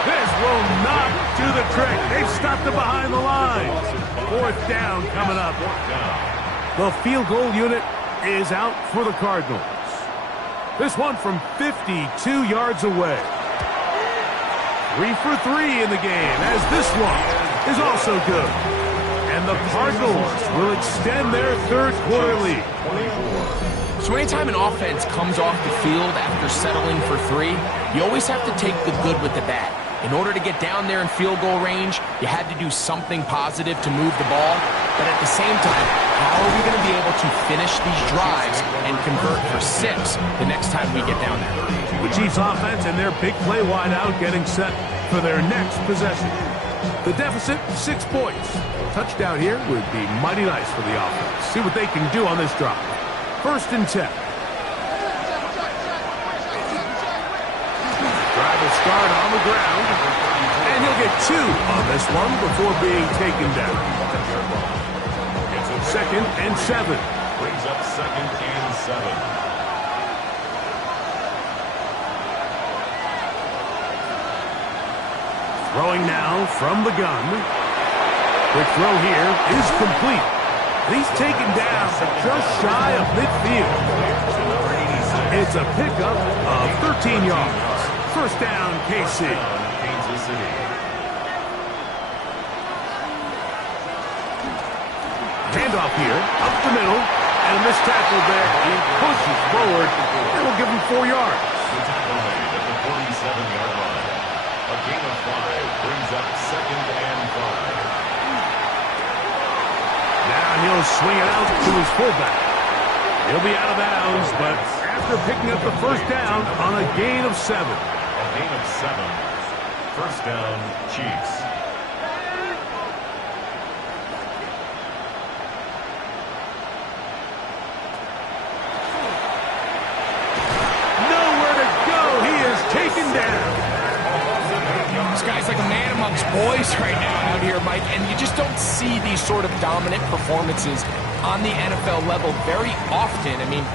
This will not do the trick. They've stopped him behind the line. 4th down coming up. The field goal unit is out for the Cardinals. This one from 52 yards away. 3 for 3 in the game, as this one is also good. And the Cardinals will extend their third quarter lead. So anytime an offense comes off the field after settling for 3, you always have to take the good with the bad. In order to get down there in field goal range, you had to do something positive to move the ball. But at the same time, how are we going to be able to finish these drives and convert for 6 the next time we get down there? The Chiefs offense and their big play wideout getting set for their next possession. The deficit, 6 points. Touchdown here would be mighty nice for the offense. See what they can do on this drive. 1st and 10. Drive will start on the ground. And he'll get 2 on this one before being taken down. 2nd and 7. Brings up 2nd and 7. Throwing now from the gun. Quick throw here is complete. He's taken down just shy of midfield. It's a pickup of 13 yards. 1st down, KC. Kansas City. Handoff here, up the middle, and a missed tackle there. He pushes forward, and will give him 4 yards. The tackle made at the 47-yard line. A gain of 5 brings up 2nd and 5. Now he'll swing it out to his fullback. He'll be out of bounds, but after picking up the 1st down on a gain of 7. A gain of 7. 1st down, Chiefs. Nowhere to go. He is taken down. This guy's like a man amongst boys right now out here, Mike, and you just don't see these sort of dominant performances on the NFL level very often. I mean,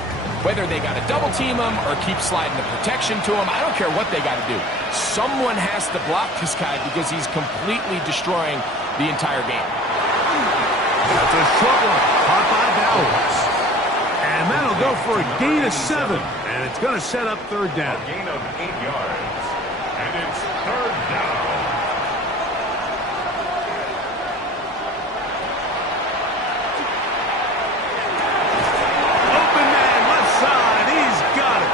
whether they got to double team him or keep sliding the protection to him, I don't care what they got to do. Someone has to block this guy because he's completely destroying the entire game. That's a short one, caught by Bowers. And that'll go for a gain of 7, and it's going to set up 3rd down. A gain of 8 yards. And it's 3rd down. Open man, left side, he's got it.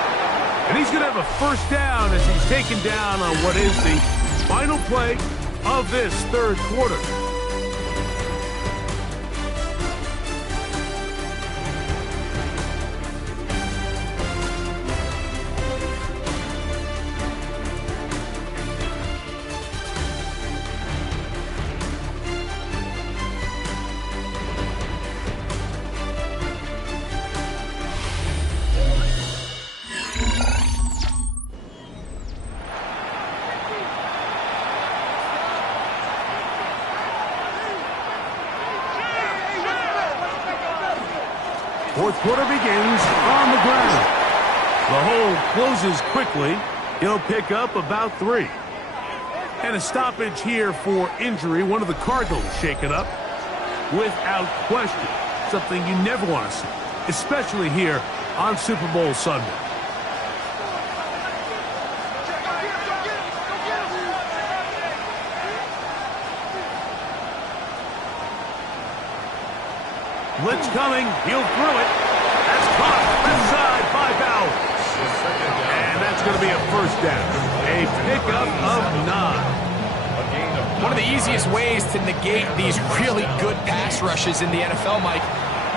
And he's going to have a 1st down as he's taken down on what is the final play of this 3rd quarter. Fourth quarter begins on the ground. The hole closes quickly. He'll pick up about 3. And a stoppage here for injury. One of the Cardinals shaken up without question. Something you never want to see, especially here on Super Bowl Sunday. Blitz coming. He'll throw it. That's caught left side by Bowers. And that's going to be a 1st down. A pickup of 9. One of the easiest ways to negate these really good pass rushes in the NFL, Mike,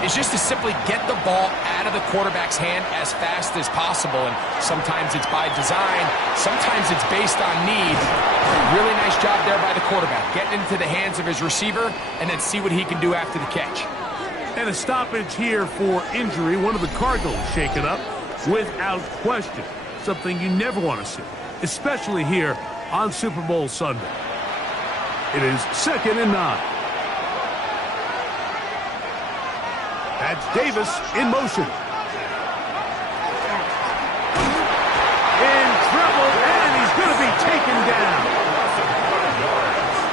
is just to simply get the ball out of the quarterback's hand as fast as possible. And sometimes it's by design, sometimes it's based on need. Really nice job there by the quarterback, getting into the hands of his receiver and then see what he can do after the catch. And a stoppage here for injury. One of the Cardinals shaken up without question. Something you never want to see, especially here on Super Bowl Sunday. It is 2nd and 9. That's Davis in motion. In trouble, and he's going to be taken down.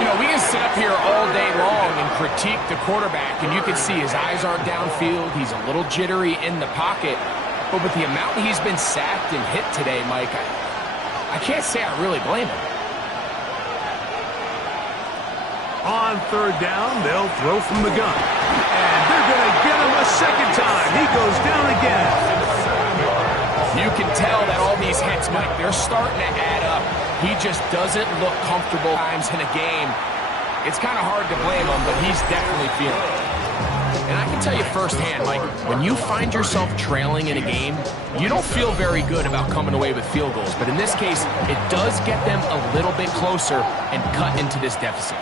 You know, we can sit up here all day long and critique the quarterback, and you can see his eyes aren't downfield. He's a little jittery in the pocket. But with the amount he's been sacked and hit today, Mike, I can't say I really blame him. On 3rd down, they'll throw from the gun. And they're going to get him a second time. He goes down again. You can tell that all these hits, Mike, they're starting to add up. He just doesn't look comfortable times in a game. It's kind of hard to blame him, but he's definitely feeling it. And I can tell you firsthand, Mike, when you find yourself trailing in a game, you don't feel very good about coming away with field goals. But in this case, it does get them a little bit closer and cut into this deficit.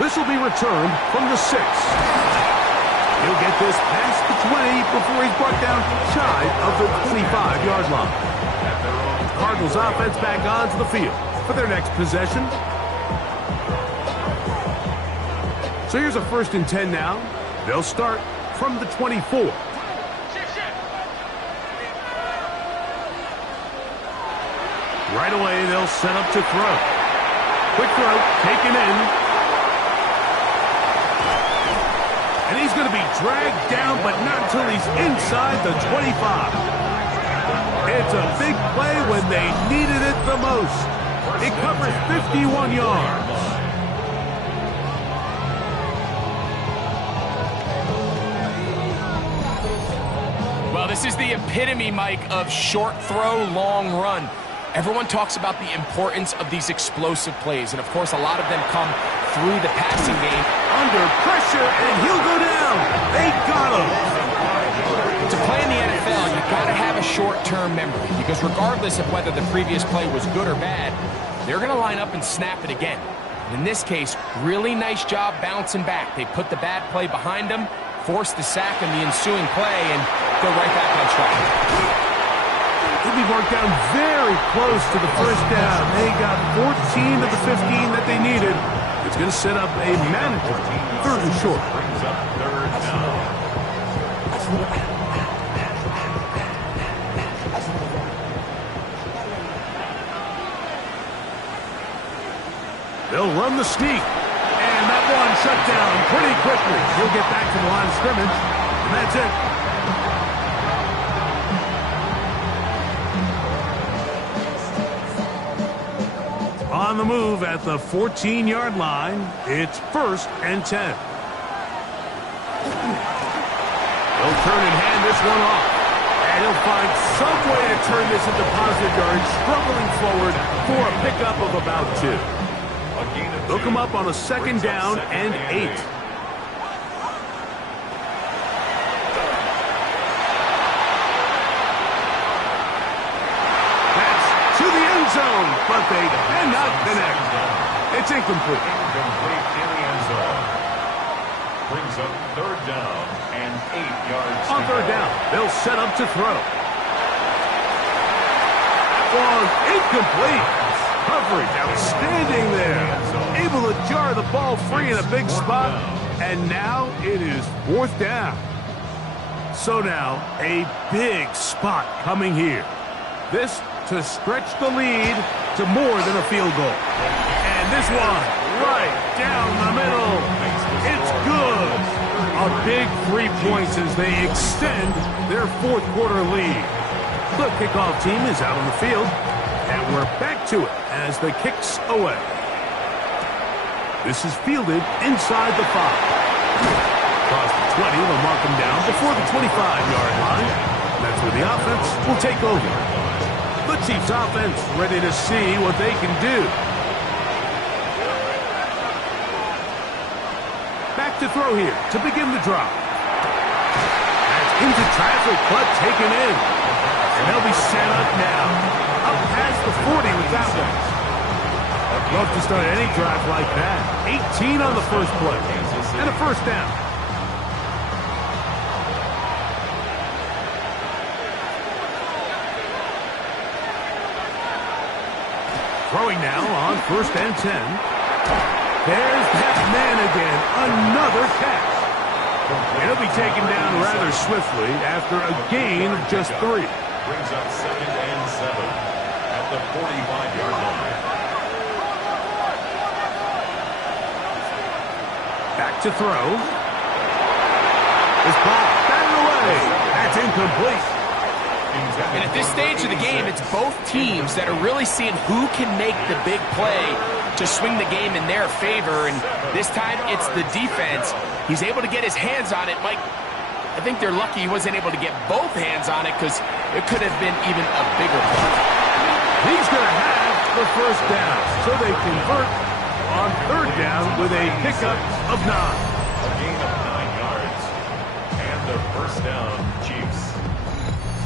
This will be returned from the 6. He'll get this past the 20 before he's brought down shy of the 25-yard line. Cardinals offense back onto the field for their next possession. So here's a 1st and 10 now. They'll start from the 24. Right away, they'll set up to throw. Quick throw, taken in. And he's going to be dragged down, but not until he's inside the 25. It's a big play when they needed it the most. It covers 51 yards. Well, this is the epitome, Mike, of short throw, long run. Everyone talks about the importance of these explosive plays, and of course a lot of them come through the passing game. Under pressure, and he'll go down. They got him. To play in the NFL, you've got to have a short-term memory, because regardless of whether the previous play was good or bad, they're going to line up and snap it again. And in this case, really nice job bouncing back. They put the bad play behind them, forced the sack in the ensuing play, and go right back on track. They'll be marked down very close to the 1st down. They got 14 of the 15 that they needed. It's going to set up a manageable 3rd and short. Brings up 3rd down. They'll run the sneak. And that one shut down pretty quickly. He'll get back to the line of scrimmage. And that's it. On the move at the 14-yard line, it's 1st and 10. He'll turn and hand this one off. And he'll find some way to turn this into positive yards, struggling forward for a pickup of about 2. They'll come up on a 2nd down and 8. Zone, but they cannot connect. It's incomplete. Incomplete in the end zone. Brings up 3rd down and 8 yards. On 3rd down, they'll set up to throw. Ball incomplete. Coverage outstanding there. Able to jar the ball free in a big spot. And now it is 4th down. So now a big spot coming here. This to stretch the lead to more than a field goal. And this one right down the middle. It's good. A big 3 points as they extend their 4th quarter lead. The kickoff team is out on the field, and we're back to it as the kick's away. This is fielded inside the 5. Across the 20, they'll mark him down before the 25-yard line. That's where the offense will take over. The Chiefs offense ready to see what they can do. Back to throw here to begin the drop. That's into traffic, but taken in. And they'll be set up now. Up past the 40 with that one. Love to start any drive like that. 18 on the first play. And a first down. Throwing now on 1st and 10. There's that man again. Another catch. He'll be taken down rather swiftly after a gain of just 3. Brings up 2nd and 7 at the 45-yard line. Back to throw. This ball batted away. That's incomplete. And at this stage of the game, it's both teams that are really seeing who can make the big play to swing the game in their favor. And this time, it's the defense. He's able to get his hands on it. Mike, I think they're lucky he wasn't able to get both hands on it because it could have been even a bigger play. He's going to have the first down. So they convert on 3rd down with a pickup of 9. A gain of 9 yards. And the first down, Chiefs.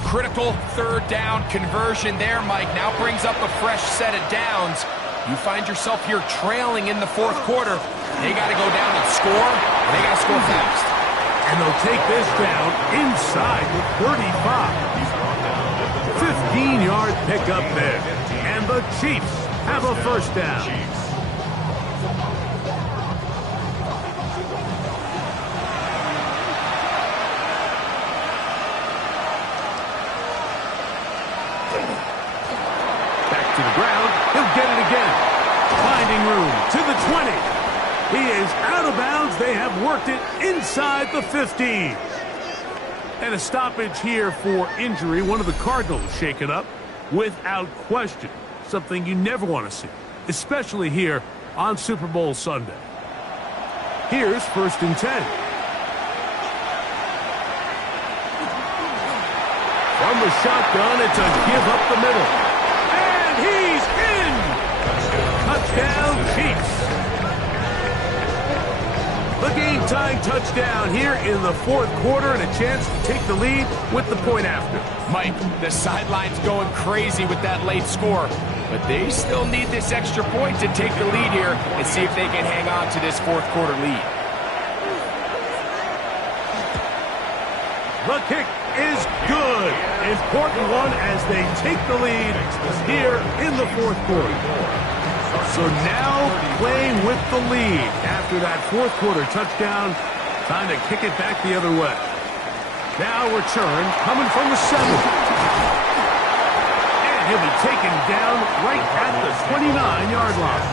Critical 3rd down conversion there, Mike. Now brings up a fresh set of downs. You find yourself here trailing in the 4th quarter. They got to go down and score, and they got to score fast. And they'll take this down inside the 35. 15-yard pickup there. And the Chiefs have a first down. Back to the ground. He'll get it again. Finding room to the 20. He is out of bounds. They have worked it inside the 15. And a stoppage here for injury. One of the Cardinals shaken up without question. Something you never want to see, especially here on Super Bowl Sunday. Here's 1st and 10. From the shotgun, it's a give up the middle. And he's in! Touchdown, Chiefs. The game-tying touchdown here in the 4th quarter and a chance to take the lead with the point after. Mike, the sideline's going crazy with that late score, but they still need this extra point to take the lead here and see if they can hang on to this 4th quarter lead. The kick is good. Important one as they take the lead here in the 4th quarter. So now playing with the lead after that 4th quarter touchdown. Time to kick it back the other way. Now return coming from the 7. And he'll be taken down right at the 29-yard line.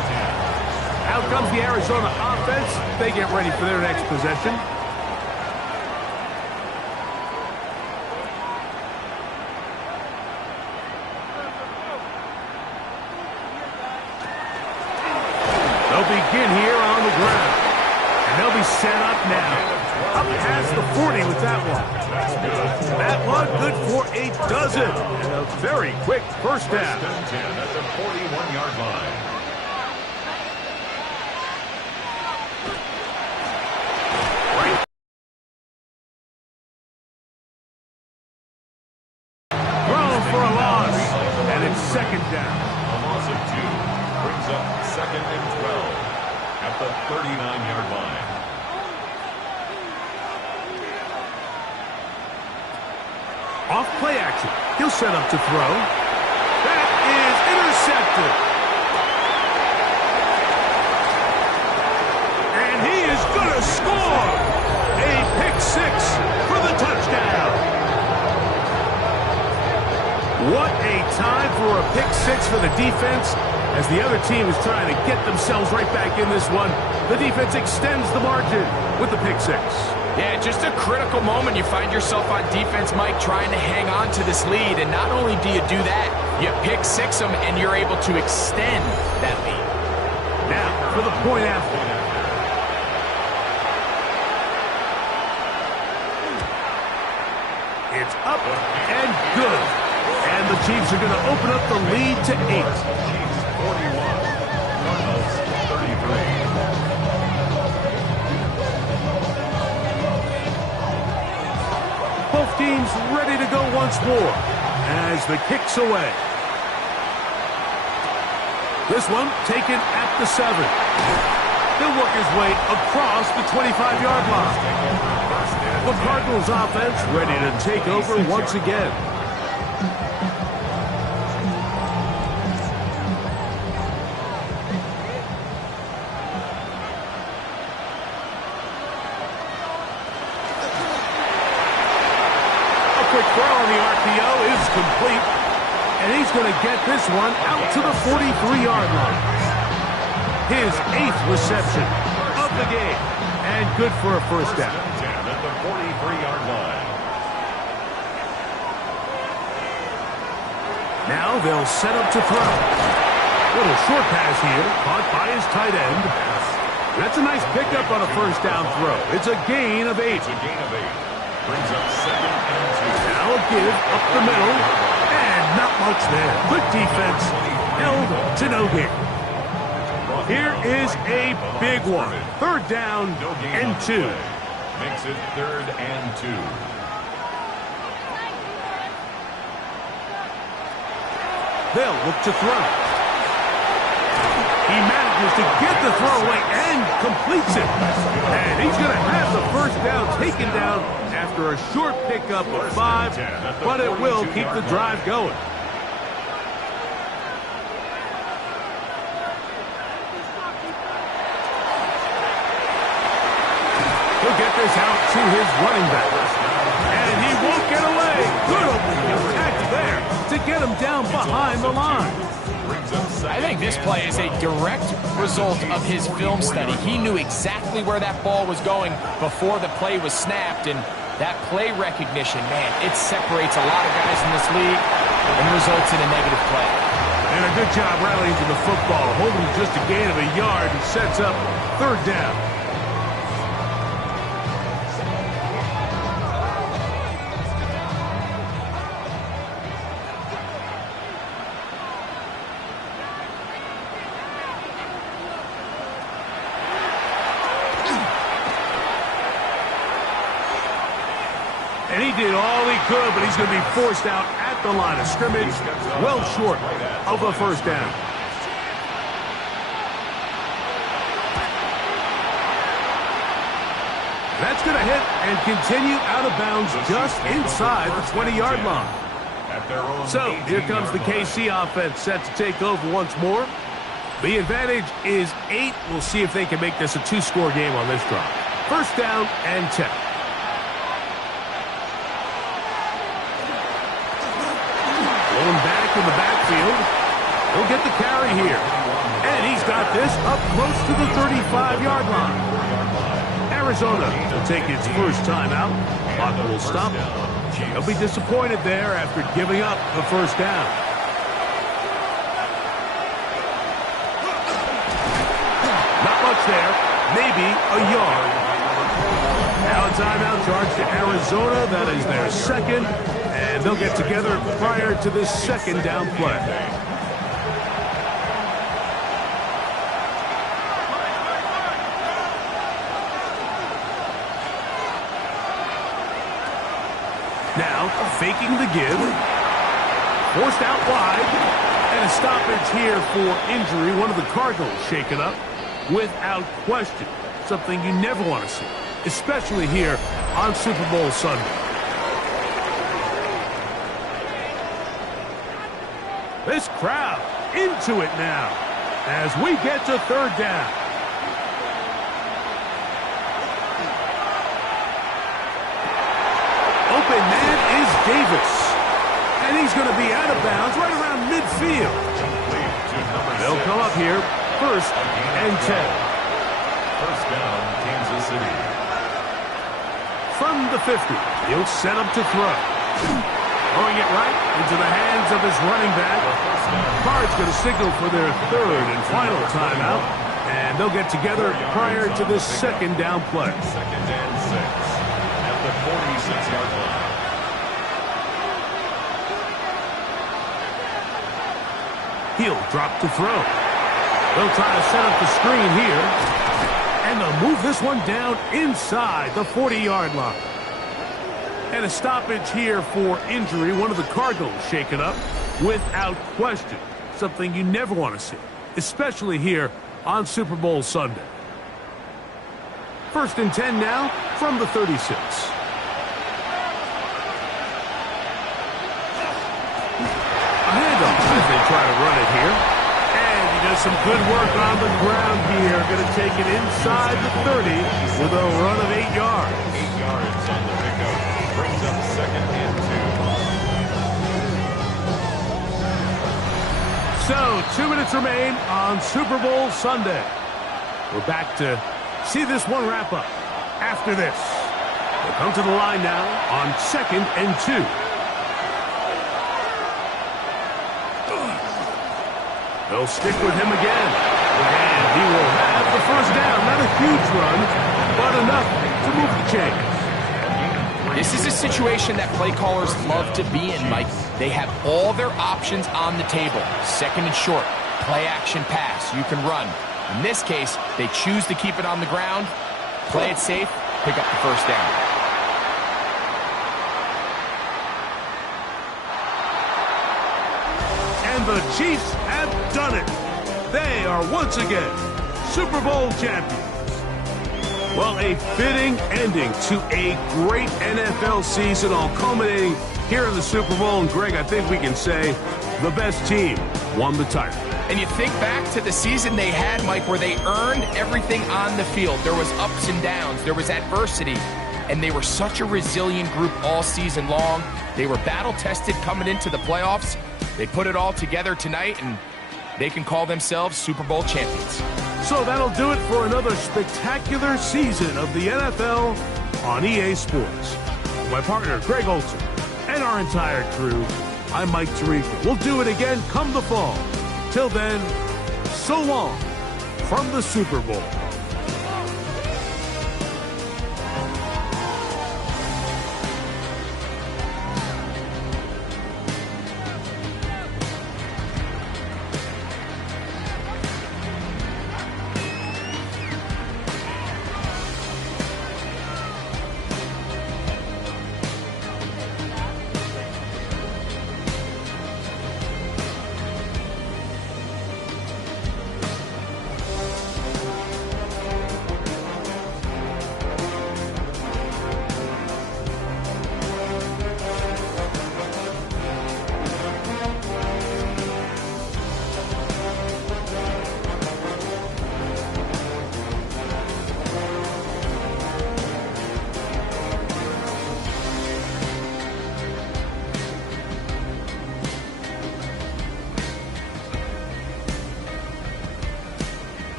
Out comes the Arizona offense. They get ready for their next possession. Begin here on the ground. And they'll be set up now. Up past the 40 with that one. That one good for a dozen. And a very quick first down. 1st and 10 at the 41-yard line. Thrown for a loss. And it's 2nd down. A loss of 2 brings up 2nd and 12 at the 39-yard line. Off play action. He'll set up to throw. That is intercepted. And he is going to score. A pick 6 for the touchdown. What a time for a pick 6 for the defense. As the other team is trying to get themselves right back in this one, the defense extends the margin with the pick 6. Yeah, just a critical moment. You find yourself on defense, Mike, trying to hang on to this lead. And not only do you do that, you pick 6 them, and you're able to extend that lead. Now, for the point after. It's up and good. And And the Chiefs are going to open up the lead to 8. Chiefs 41, Cardinals 33. Both teams ready to go once more as the kick's away. This one taken at the 7. He'll work his way across the 25-yard line. The Cardinals offense ready to take over once again. Quick throw on the RPO is complete, and he's going to get this one out to the 43-yard line. His 8th reception of the game, and good for a first down. At the 43-yard line. Now they'll set up to throw. Little short pass here, caught by his tight end. That's a nice pickup on a first down throw. It's a gain of 8. It's a gain of 8. Brings up 2nd and 2. Now a give up the middle, and not much there. Good defense, held to no gain. Here is a big one. 3rd down and 2. Makes it 3rd and 2. They'll look to throw. He manages to get the throw away and completes it. And he's going to have the first down taken down after a short pickup of 5, but it will keep the drive going. He'll get this out to his running back. And he won't get away. Good opening attack there to get him down behind the line. I think this play is a direct result of his film study. He knew exactly where that ball was going before the play was snapped, and that play recognition, man, it separates a lot of guys in this league and results in a negative play. And a good job rallying to the football, holding just a gain of a yard and sets up 3rd down. And he did all he could, but he's going to be forced out at the line of scrimmage, well short of a first down. That's going to hit and continue out of bounds just inside the 20-yard line. So here comes the KC offense set to take over once more. The advantage is 8. We'll see if they can make this a 2-score game on this drive. First down and 10. Going back in the backfield. He'll get the carry here. And he's got this up close to the 35-yard line. Arizona will take its first time out. Clock will stop. They'll be disappointed there after giving up the first down. Not much there. Maybe a yard. Now a timeout charge to Arizona. That is their 2nd. And they'll get together prior to this 2nd down play. Now, faking the give. Forced out wide. And a stoppage here for injury. One of the Cardinals shaken up without question. Something you never want to see, especially here on Super Bowl Sunday. This crowd into it now as we get to 3rd down. Open man is Davis. And he's going to be out of bounds right around midfield. They'll come up here 1st and 10. First down, Kansas City. From the 50, he'll set up to throw. Throwing it right into the hands of his running back. Card's going to signal for their 3rd and final timeout. And they'll get together prior to this 2nd down play. 2nd and 6 at the 46-yard line. He'll drop to throw. They'll try to set up the screen here. And they'll move this one down inside the 40-yard line. And a stoppage here for injury. One of the Cardinals shaken up without question. Something you never want to see, especially here on Super Bowl Sunday. 1st and 10 now from the 36. A handoff as they try to run it here. And he does some good work on the ground here. Going to take it inside the 30 with a run of 8 yards. 8 yards on the pickup. Brings up 2nd and 2. So, 2 minutes remain on Super Bowl Sunday. We're back to see this one wrap up. After this, they'll come to the line now on 2nd and 2. They'll stick with him again. And he will have the 1st down. Not a huge run, but enough to move the chains. This is a situation that play callers love to be in, Mike. They have all their options on the table. 2nd and short, play action pass. You can run. In this case, they choose to keep it on the ground, play it safe, pick up the 1st down. And the Chiefs have done it. They are once again Super Bowl champions. Well, a fitting ending to a great NFL season, all culminating here in the Super Bowl. And Greg, I think we can say the best team won the title. And you think back to the season they had, Mike, where they earned everything on the field. There was ups and downs. There was adversity. And they were such a resilient group all season long. They were battle-tested coming into the playoffs. They put it all together tonight, and they can call themselves Super Bowl champions. So that'll do it for another spectacular season of the NFL on EA Sports. For my partner, Greg Olson, and our entire crew, I'm Mike Tirico. We'll do it again come the fall. Till then, so long from the Super Bowl.